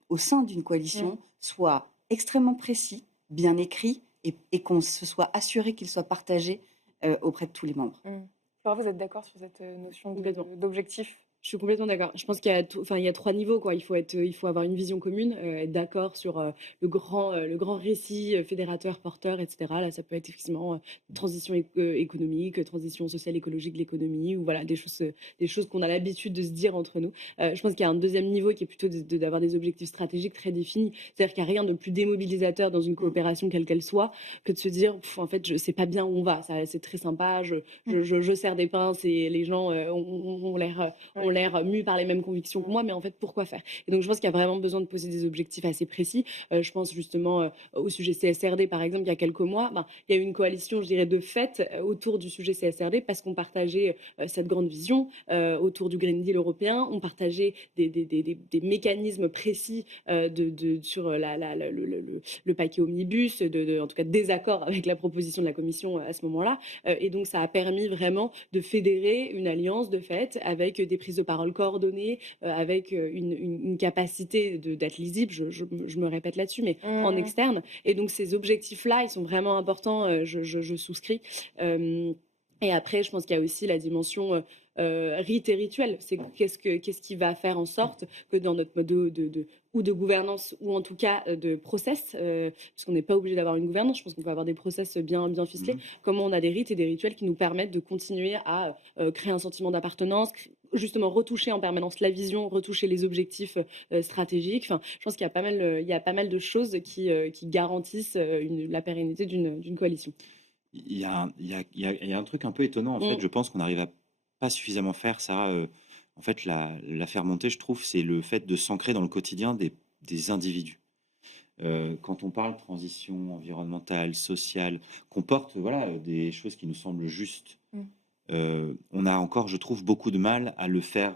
au sein d'une coalition soit extrêmement précis, bien écrit, et qu'on se soit assuré qu'il soit partagé auprès de tous les membres. Flora, vous êtes d'accord sur cette notion d'objectif ? Je suis complètement d'accord. Je pense qu'il y a, il y a 3 niveaux, quoi. Il faut avoir une vision commune, être d'accord sur le grand récit fédérateur, porteur, etc. Là, ça peut être effectivement transition économique, transition sociale, écologique de l'économie, ou voilà, des choses qu'on a l'habitude de se dire entre nous. Je pense qu'il y a un deuxième niveau qui est plutôt d'avoir des objectifs stratégiques très définis. C'est-à-dire qu'il n'y a rien de plus démobilisateur dans une coopération, quelle qu'elle soit, que de se dire, en fait, je ne sais pas bien où on va. C'est très sympa, je sers des pinces et les gens ont l'air mus par les mêmes convictions que moi, mais en fait, pourquoi faire? Et donc, je pense qu'il y a vraiment besoin de poser des objectifs assez précis. Je pense justement au sujet CSRD, par exemple, il y a quelques mois, il y a eu une coalition, je dirais, de fait autour du sujet CSRD parce qu'on partageait cette grande vision autour du Green Deal européen. On partageait des mécanismes précis sur le paquet omnibus, en tout cas, désaccord avec la proposition de la Commission à ce moment-là. Et donc, ça a permis vraiment de fédérer une alliance de fait avec des prises de parole coordonnées, avec une capacité d'être lisible, je me répète là-dessus, mais en externe. Et donc ces objectifs-là, ils sont vraiment importants, je souscris. Et après, je pense qu'il y a aussi la dimension rite et rituel. C'est qu'est-ce qui va faire en sorte que dans notre mode de gouvernance, ou en tout cas de process, parce qu'on n'est pas obligé d'avoir une gouvernance, je pense qu'on peut avoir des process bien ficelés, comment on a des rites et des rituels qui nous permettent de continuer à créer un sentiment d'appartenance, justement retoucher en permanence la vision, retoucher les objectifs stratégiques. Enfin, je pense qu'il y a pas mal de choses qui garantissent la pérennité d'une coalition. Il y a un truc un peu étonnant, en fait, je pense qu'on n'arrive à pas suffisamment faire ça. En fait, la faire monter, je trouve, c'est le fait de s'ancrer dans le quotidien des individus. Quand on parle transition environnementale, sociale, qu'on porte des choses qui nous semblent justes, on a encore, je trouve, beaucoup de mal à le faire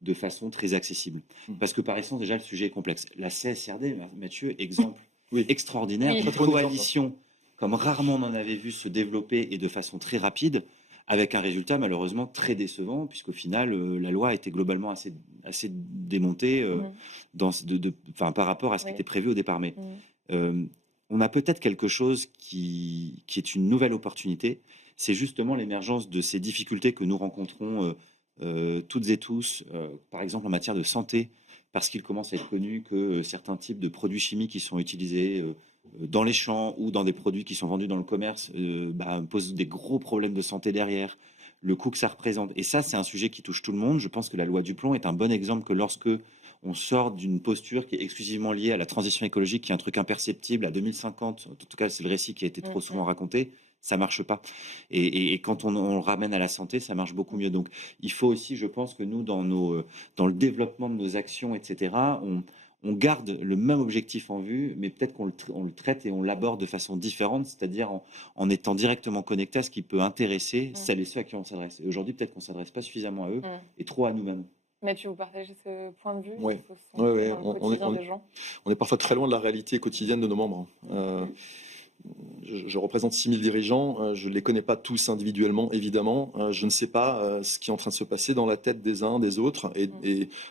de façon très accessible. Parce que par essence, déjà, le sujet est complexe. La CSRD, Mathieu, exemple extraordinaire, une coalition comme rarement on en avait vu se développer et de façon très rapide, avec un résultat malheureusement très décevant, puisqu'au final, la loi a été globalement assez démontée par rapport à ce qui était prévu au départ. Mais on a peut-être quelque chose qui est une nouvelle opportunité. C'est justement l'émergence de ces difficultés que nous rencontrons toutes et tous, par exemple en matière de santé, parce qu'il commence à être connu que certains types de produits chimiques qui sont utilisés dans les champs ou dans des produits qui sont vendus dans le commerce posent des gros problèmes de santé derrière, le coût que ça représente. Et ça, c'est un sujet qui touche tout le monde. Je pense que la loi Duplomb est un bon exemple que lorsque on sort d'une posture qui est exclusivement liée à la transition écologique, qui est un truc imperceptible à 2050, en tout cas c'est le récit qui a été trop souvent raconté, ça marche pas. Et quand on le ramène à la santé, ça marche beaucoup mieux. Donc il faut aussi, je pense que nous, dans le développement de nos actions, etc., on garde le même objectif en vue, mais peut-être qu'on le traite et on l'aborde de façon différente, c'est-à-dire en étant directement connecté à ce qui peut intéresser celles et ceux à qui on s'adresse. Et aujourd'hui, peut-être qu'on ne s'adresse pas suffisamment à eux et trop à nous-mêmes. Mathieu, vous partagez ce point de vue? Oui, Il faut se sentir ouais, dans le quotidien des gens. on est parfois très loin de la réalité quotidienne de nos membres. Je représente 6000 dirigeants, je ne les connais pas tous individuellement, évidemment. Je ne sais pas ce qui est en train de se passer dans la tête des uns, des autres.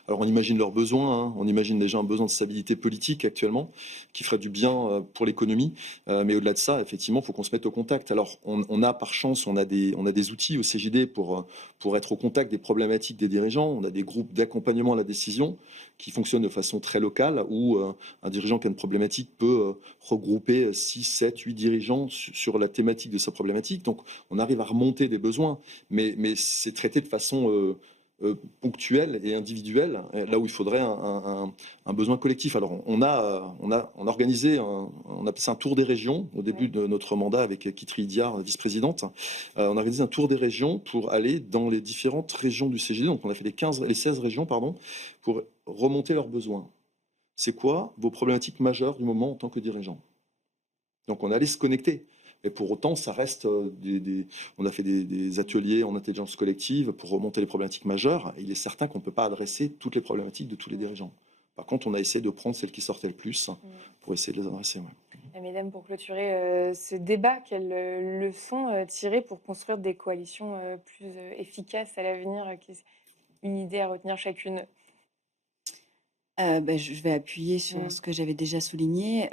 Alors on imagine leurs besoins, hein. On imagine déjà un besoin de stabilité politique actuellement, qui ferait du bien pour l'économie. Mais au-delà de ça, effectivement, il faut qu'on se mette au contact. Alors on a par chance, on a des outils au CJD pour être au contact des problématiques des dirigeants. On a des groupes d'accompagnement à la décision qui fonctionnent de façon très locale, où un dirigeant qui a une problématique peut regrouper 6, 7, 8 dirigeants sur la thématique de sa problématique. Donc on arrive à remonter des besoins, mais c'est traité de façon ponctuelle et individuelle, là où il faudrait un besoin collectif. Alors on a organisé, on appelle ça un tour des régions au début de notre mandat avec Kitri Diar, vice-présidente. On a organisé un tour des régions pour aller dans les différentes régions du CGD. Donc on a fait les 16 régions, pardon, pour remonter leurs besoins. C'est quoi vos problématiques majeures du moment en tant que dirigeant? Donc on allait se connecter. Et pour autant, ça reste on a fait des ateliers en intelligence collective pour remonter les problématiques majeures. Et il est certain qu'on ne peut pas adresser toutes les problématiques de tous les dirigeants. Par contre, on a essayé de prendre celles qui sortaient le plus pour essayer de les adresser. Ouais. Mesdames, pour clôturer ce débat, quelles leçons tirer pour construire des coalitions plus efficaces à l'avenir? Une idée à retenir chacune? Je vais appuyer sur ce que j'avais déjà souligné.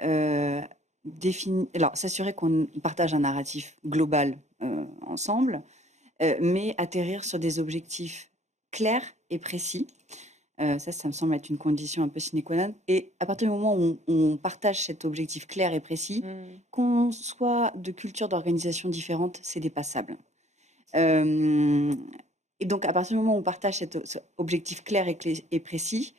Alors, s'assurer qu'on partage un narratif global ensemble, mais atterrir sur des objectifs clairs et précis. Ça me semble être une condition un peu sine qua non. Et à partir du moment où on partage cet objectif clair et précis, qu'on soit de cultures d'organisation différentes, c'est dépassable. Et donc, à partir du moment où on partage cet objectif clair et précis,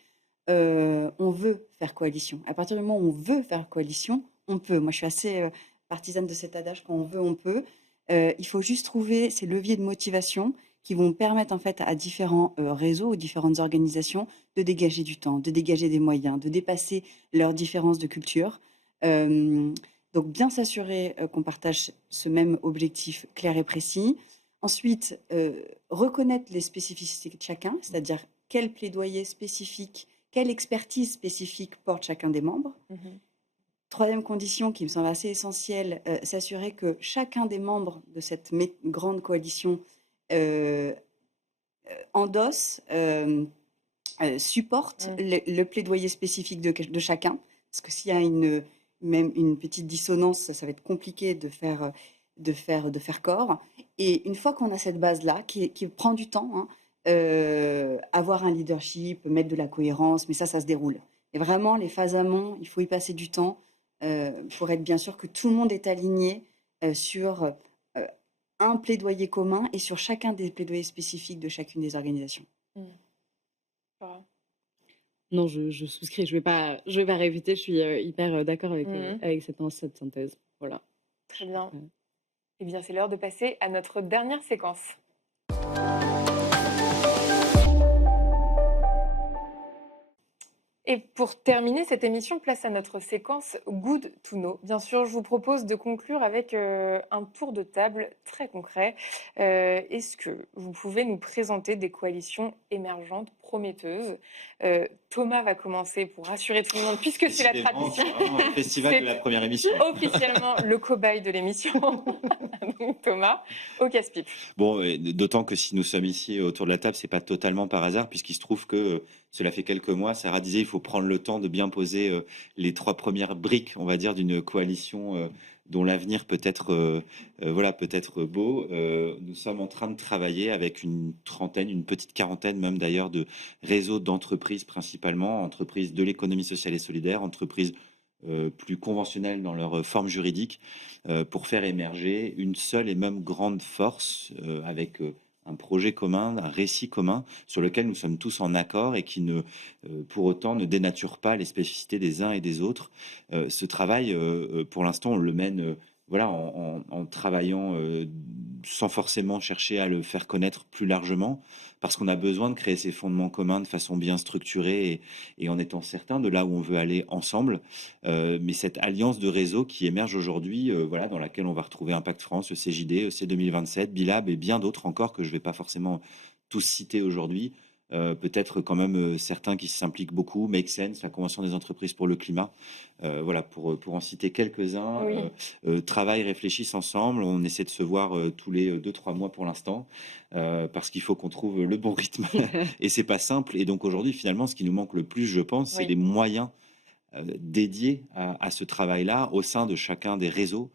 on veut faire coalition. À partir du moment où on veut faire coalition, on peut. Moi, je suis assez partisane de cet adage, quand on veut, on peut. Il faut juste trouver ces leviers de motivation qui vont permettre en fait à différents réseaux ou différentes organisations de dégager du temps, de dégager des moyens, de dépasser leurs différences de culture. Donc, bien s'assurer qu'on partage ce même objectif clair et précis. Ensuite, reconnaître les spécificités de chacun, c'est-à-dire quel plaidoyer spécifique, quelle expertise spécifique porte chacun des membres. Troisième condition qui me semble assez essentielle, s'assurer que chacun des membres de cette grande coalition endosse, supporte le plaidoyer spécifique de chacun. Parce que s'il y a même une petite dissonance, ça va être compliqué de faire corps. Et une fois qu'on a cette base-là, qui prend du temps, avoir un leadership, mettre de la cohérence, mais ça se déroule. Et vraiment, les phases amont, il faut y passer du temps pour être bien sûr que tout le monde est aligné sur un plaidoyer commun et sur chacun des plaidoyers spécifiques de chacune des organisations. Voilà. Non, je souscris, je vais pas répéter, je suis hyper d'accord avec cette synthèse. Voilà. Très bien. Eh bien, c'est l'heure de passer à notre dernière séquence. Et pour terminer cette émission, place à notre séquence Good to Know. Bien sûr, je vous propose de conclure avec un tour de table très concret. Est-ce que vous pouvez nous présenter des coalitions émergentes, prometteuses? Thomas va commencer pour rassurer tout le monde, puisque c'est la tradition. C'est le festival de la première émission. Officiellement le cobaye de l'émission. Donc, Thomas, au casse-pipe. Bon, d'autant que si nous sommes ici autour de la table, c'est pas totalement par hasard, puisqu'il se trouve que cela fait quelques mois, Sarah disait il faut prendre le temps de bien poser les 3 premières briques, on va dire, d'une coalition dont l'avenir peut être beau. Nous sommes en train de travailler avec une petite quarantaine même d'ailleurs, de réseaux d'entreprises, principalement entreprises de l'économie sociale et solidaire, entreprises plus conventionnelles dans leur forme juridique, pour faire émerger une seule et même grande force avec un projet commun, un récit commun sur lequel nous sommes tous en accord et qui pour autant ne dénature pas les spécificités des uns et des autres. Ce travail, pour l'instant, on le mène en travaillant sans forcément chercher à le faire connaître plus largement, parce qu'on a besoin de créer ces fondements communs de façon bien structurée et en étant certain de là où on veut aller ensemble. Mais cette alliance de réseaux qui émerge aujourd'hui, dans laquelle on va retrouver Impact France, le CJD, EC 2027, Bilab et bien d'autres encore que je ne vais pas forcément tous citer aujourd'hui, peut-être quand même certains qui s'impliquent beaucoup, Make Sense, la Convention des entreprises pour le climat, voilà, pour en citer quelques-uns. Oui. Travaillent, réfléchissent ensemble. On essaie de se voir tous les 2-3 mois pour l'instant, parce qu'il faut qu'on trouve le bon rythme et c'est pas simple. Et donc aujourd'hui, finalement, ce qui nous manque le plus, je pense, c'est Oui. les moyens dédiés à ce travail-là au sein de chacun des réseaux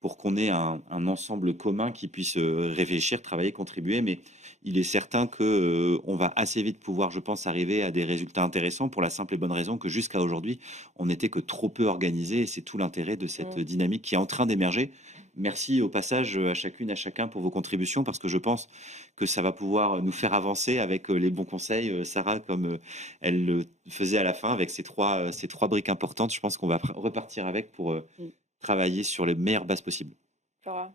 pour qu'on ait un ensemble commun qui puisse réfléchir, travailler, contribuer. Mais il est certain que on va assez vite pouvoir, je pense, arriver à des résultats intéressants pour la simple et bonne raison que jusqu'à aujourd'hui, on n'était que trop peu organisé. Et c'est tout l'intérêt de cette dynamique qui est en train d'émerger. Merci au passage à chacune, à chacun pour vos contributions, parce que je pense que ça va pouvoir nous faire avancer avec les bons conseils. Sarah, comme elle le faisait à la fin, avec ces trois briques importantes, je pense qu'on va repartir avec pour travailler sur les meilleures bases possibles. Flora.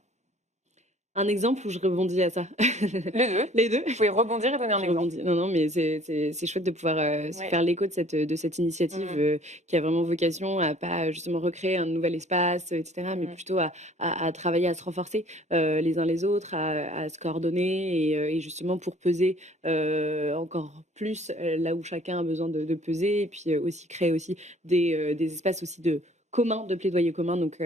Un exemple où je rebondis à ça. Les deux. Les deux. Vous pouvez rebondir et donner un Je exemple. rebondis. Non, mais c'est chouette de pouvoir se Ouais. faire l'écho de cette initiative qui a vraiment vocation à pas justement recréer un nouvel espace, etc., mais plutôt à travailler, à se renforcer les uns les autres, à se coordonner et justement pour peser encore plus là où chacun a besoin de peser et puis aussi créer aussi des espaces aussi de commun, de plaidoyer commun. Donc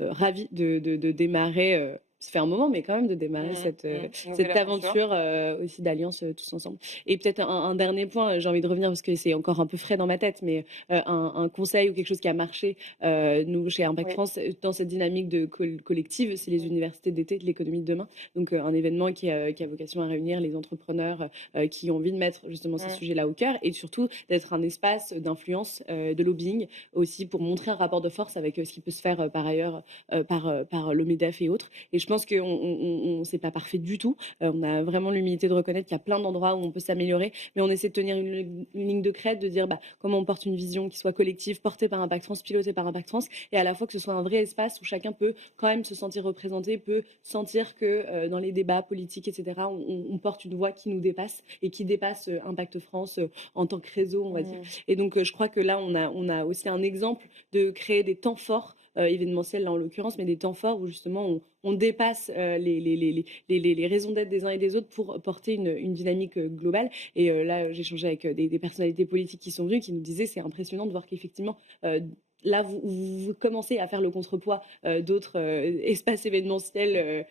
ravi de démarrer. Ça fait un moment, mais quand même de démarrer cette Nouvelle aventure aussi d'alliance tous ensemble. Et peut-être un dernier point, j'ai envie de revenir parce que c'est encore un peu frais dans ma tête, mais un conseil ou quelque chose qui a marché, nous, chez Impact Oui. France, dans cette dynamique de collective, c'est les universités d'été de l'économie de demain. Donc un événement qui a vocation à réunir les entrepreneurs qui ont envie de mettre justement ces sujets-là au cœur et surtout d'être un espace d'influence, de lobbying aussi pour montrer un rapport de force avec ce qui peut se faire par ailleurs par le MEDEF et autres. Et je pense qu'on c'est pas parfait du tout. On a vraiment l'humilité de reconnaître qu'il y a plein d'endroits où on peut s'améliorer, mais on essaie de tenir une ligne de crête, de dire comment on porte une vision qui soit collective, portée par Impact France, pilotée par Impact France, et à la fois que ce soit un vrai espace où chacun peut quand même se sentir représenté, peut sentir que dans les débats politiques, etc., on porte une voix qui nous dépasse et qui dépasse Impact France en tant que réseau, on va dire. Et donc, je crois que là, on a aussi un exemple de créer des temps forts événementiels là en l'occurrence, mais des temps forts où justement on dépasse les raisons d'être des uns et des autres pour porter une dynamique globale. Et là, j'ai échangé avec des personnalités politiques qui sont venues, qui nous disaient c'est impressionnant de voir qu'effectivement là, vous commencez à faire le contrepoids d'autres espaces événementiels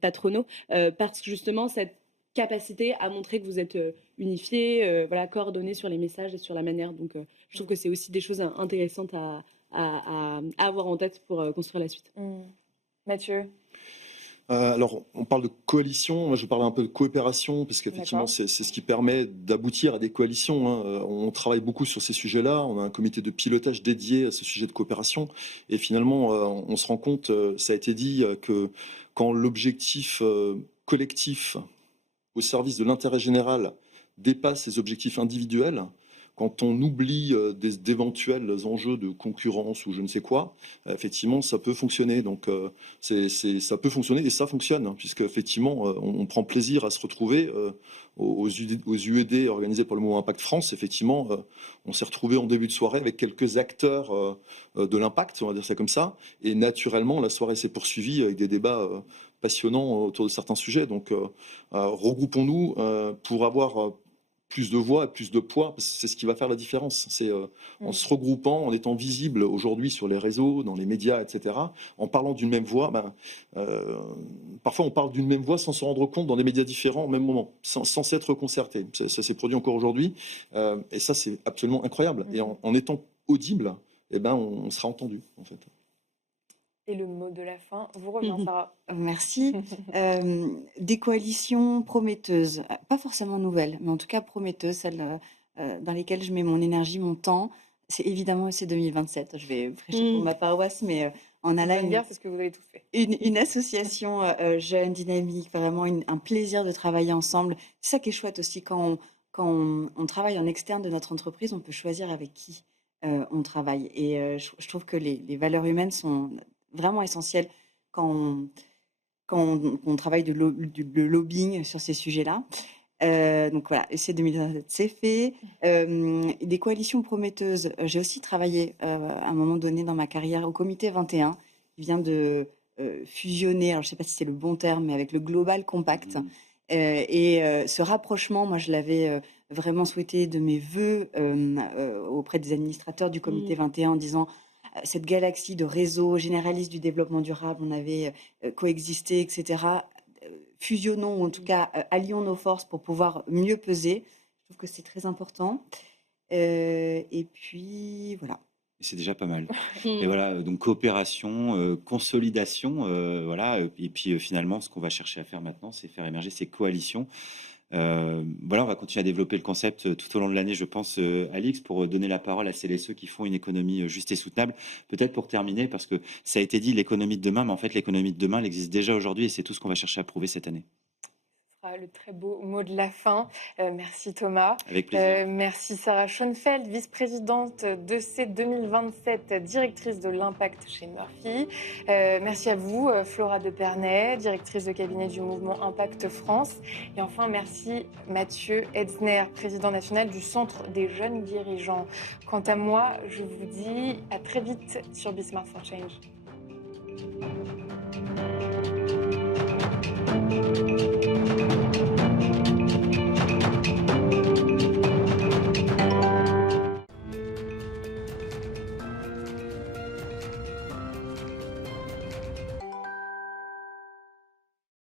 patronaux parce que justement cette capacité à montrer que vous êtes unifiés, voilà, coordonnés sur les messages et sur la manière. Donc, je trouve que c'est aussi des choses intéressantes à avoir en tête pour construire la suite. Mathieu. Alors, on parle de coalition, moi je parle un peu de coopération, parce qu'effectivement c'est ce qui permet d'aboutir à des coalitions. On travaille beaucoup sur ces sujets-là, on a un comité de pilotage dédié à ce sujet de coopération, et finalement on se rend compte, ça a été dit, que quand l'objectif collectif au service de l'intérêt général dépasse les objectifs individuels, quand on oublie d'éventuels enjeux de concurrence ou je ne sais quoi, effectivement, ça peut fonctionner. Donc, ça peut fonctionner et ça fonctionne, hein, puisque effectivement, on prend plaisir à se retrouver aux UED organisés par le mouvement Impact France. Effectivement, on s'est retrouvé en début de soirée avec quelques acteurs de l'impact, on va dire ça comme ça. Et naturellement, la soirée s'est poursuivie avec des débats passionnants autour de certains sujets. Donc, regroupons-nous pour avoir plus de voix et plus de poids, parce que c'est ce qui va faire la différence. C'est en se regroupant, en étant visible aujourd'hui sur les réseaux, dans les médias, etc., en parlant d'une même voix. Parfois, on parle d'une même voix sans se rendre compte dans des médias différents au même moment, sans s'être concerté. Ça s'est produit encore aujourd'hui, et ça, c'est absolument incroyable. Et en étant audible, eh ben, on sera entendu, en fait. Et le mot de la fin vous revient, Sarah. Merci. Des coalitions prometteuses, pas forcément nouvelles, mais en tout cas prometteuses, celles dans lesquelles je mets mon énergie, mon temps. C'est évidemment EC 2027. Je vais prêcher pour ma paroisse, mais on a là c'est ce que vous avez tous fait. une association jeune, dynamique, vraiment un plaisir de travailler ensemble. C'est ça qui est chouette aussi quand on travaille en externe de notre entreprise, on peut choisir avec qui on travaille. Et je trouve que les valeurs humaines sont vraiment essentielles quand on travaille de lobbying sur ces sujets-là. Donc voilà, EC 2027, c'est fait. Des coalitions prometteuses. J'ai aussi travaillé à un moment donné dans ma carrière au comité 21, qui vient de fusionner, alors je ne sais pas si c'est le bon terme, mais avec le Global Compact. Ce rapprochement, moi, je l'avais vraiment souhaité de mes voeux auprès des administrateurs du comité 21 en disant cette galaxie de réseaux généralistes du développement durable, on avait coexisté, etc. Fusionnons, ou en tout cas, allions nos forces pour pouvoir mieux peser. Je trouve que c'est très important. Et puis, voilà. C'est déjà pas mal. Et voilà, donc coopération, consolidation, voilà. Et puis finalement, ce qu'on va chercher à faire maintenant, c'est faire émerger ces coalitions. Voilà, on va continuer à développer le concept tout au long de l'année, je pense, Alix, pour donner la parole à celles et ceux qui font une économie juste et soutenable. Peut-être pour terminer, parce que ça a été dit, l'économie de demain, mais en fait, l'économie de demain, elle existe déjà aujourd'hui et c'est tout ce qu'on va chercher à prouver cette année. Le très beau mot de la fin. Merci Thomas. Avec plaisir. Merci Sarah Schoenfeld, vice-présidente de C 2027, directrice de l'impact chez Murphy. Merci à vous, Flora Depernay, directrice de cabinet du mouvement Impact France. Et enfin, merci Mathieu Etzner, président national du Centre des jeunes dirigeants. Quant à moi, je vous dis à très vite sur Be Smart for Change.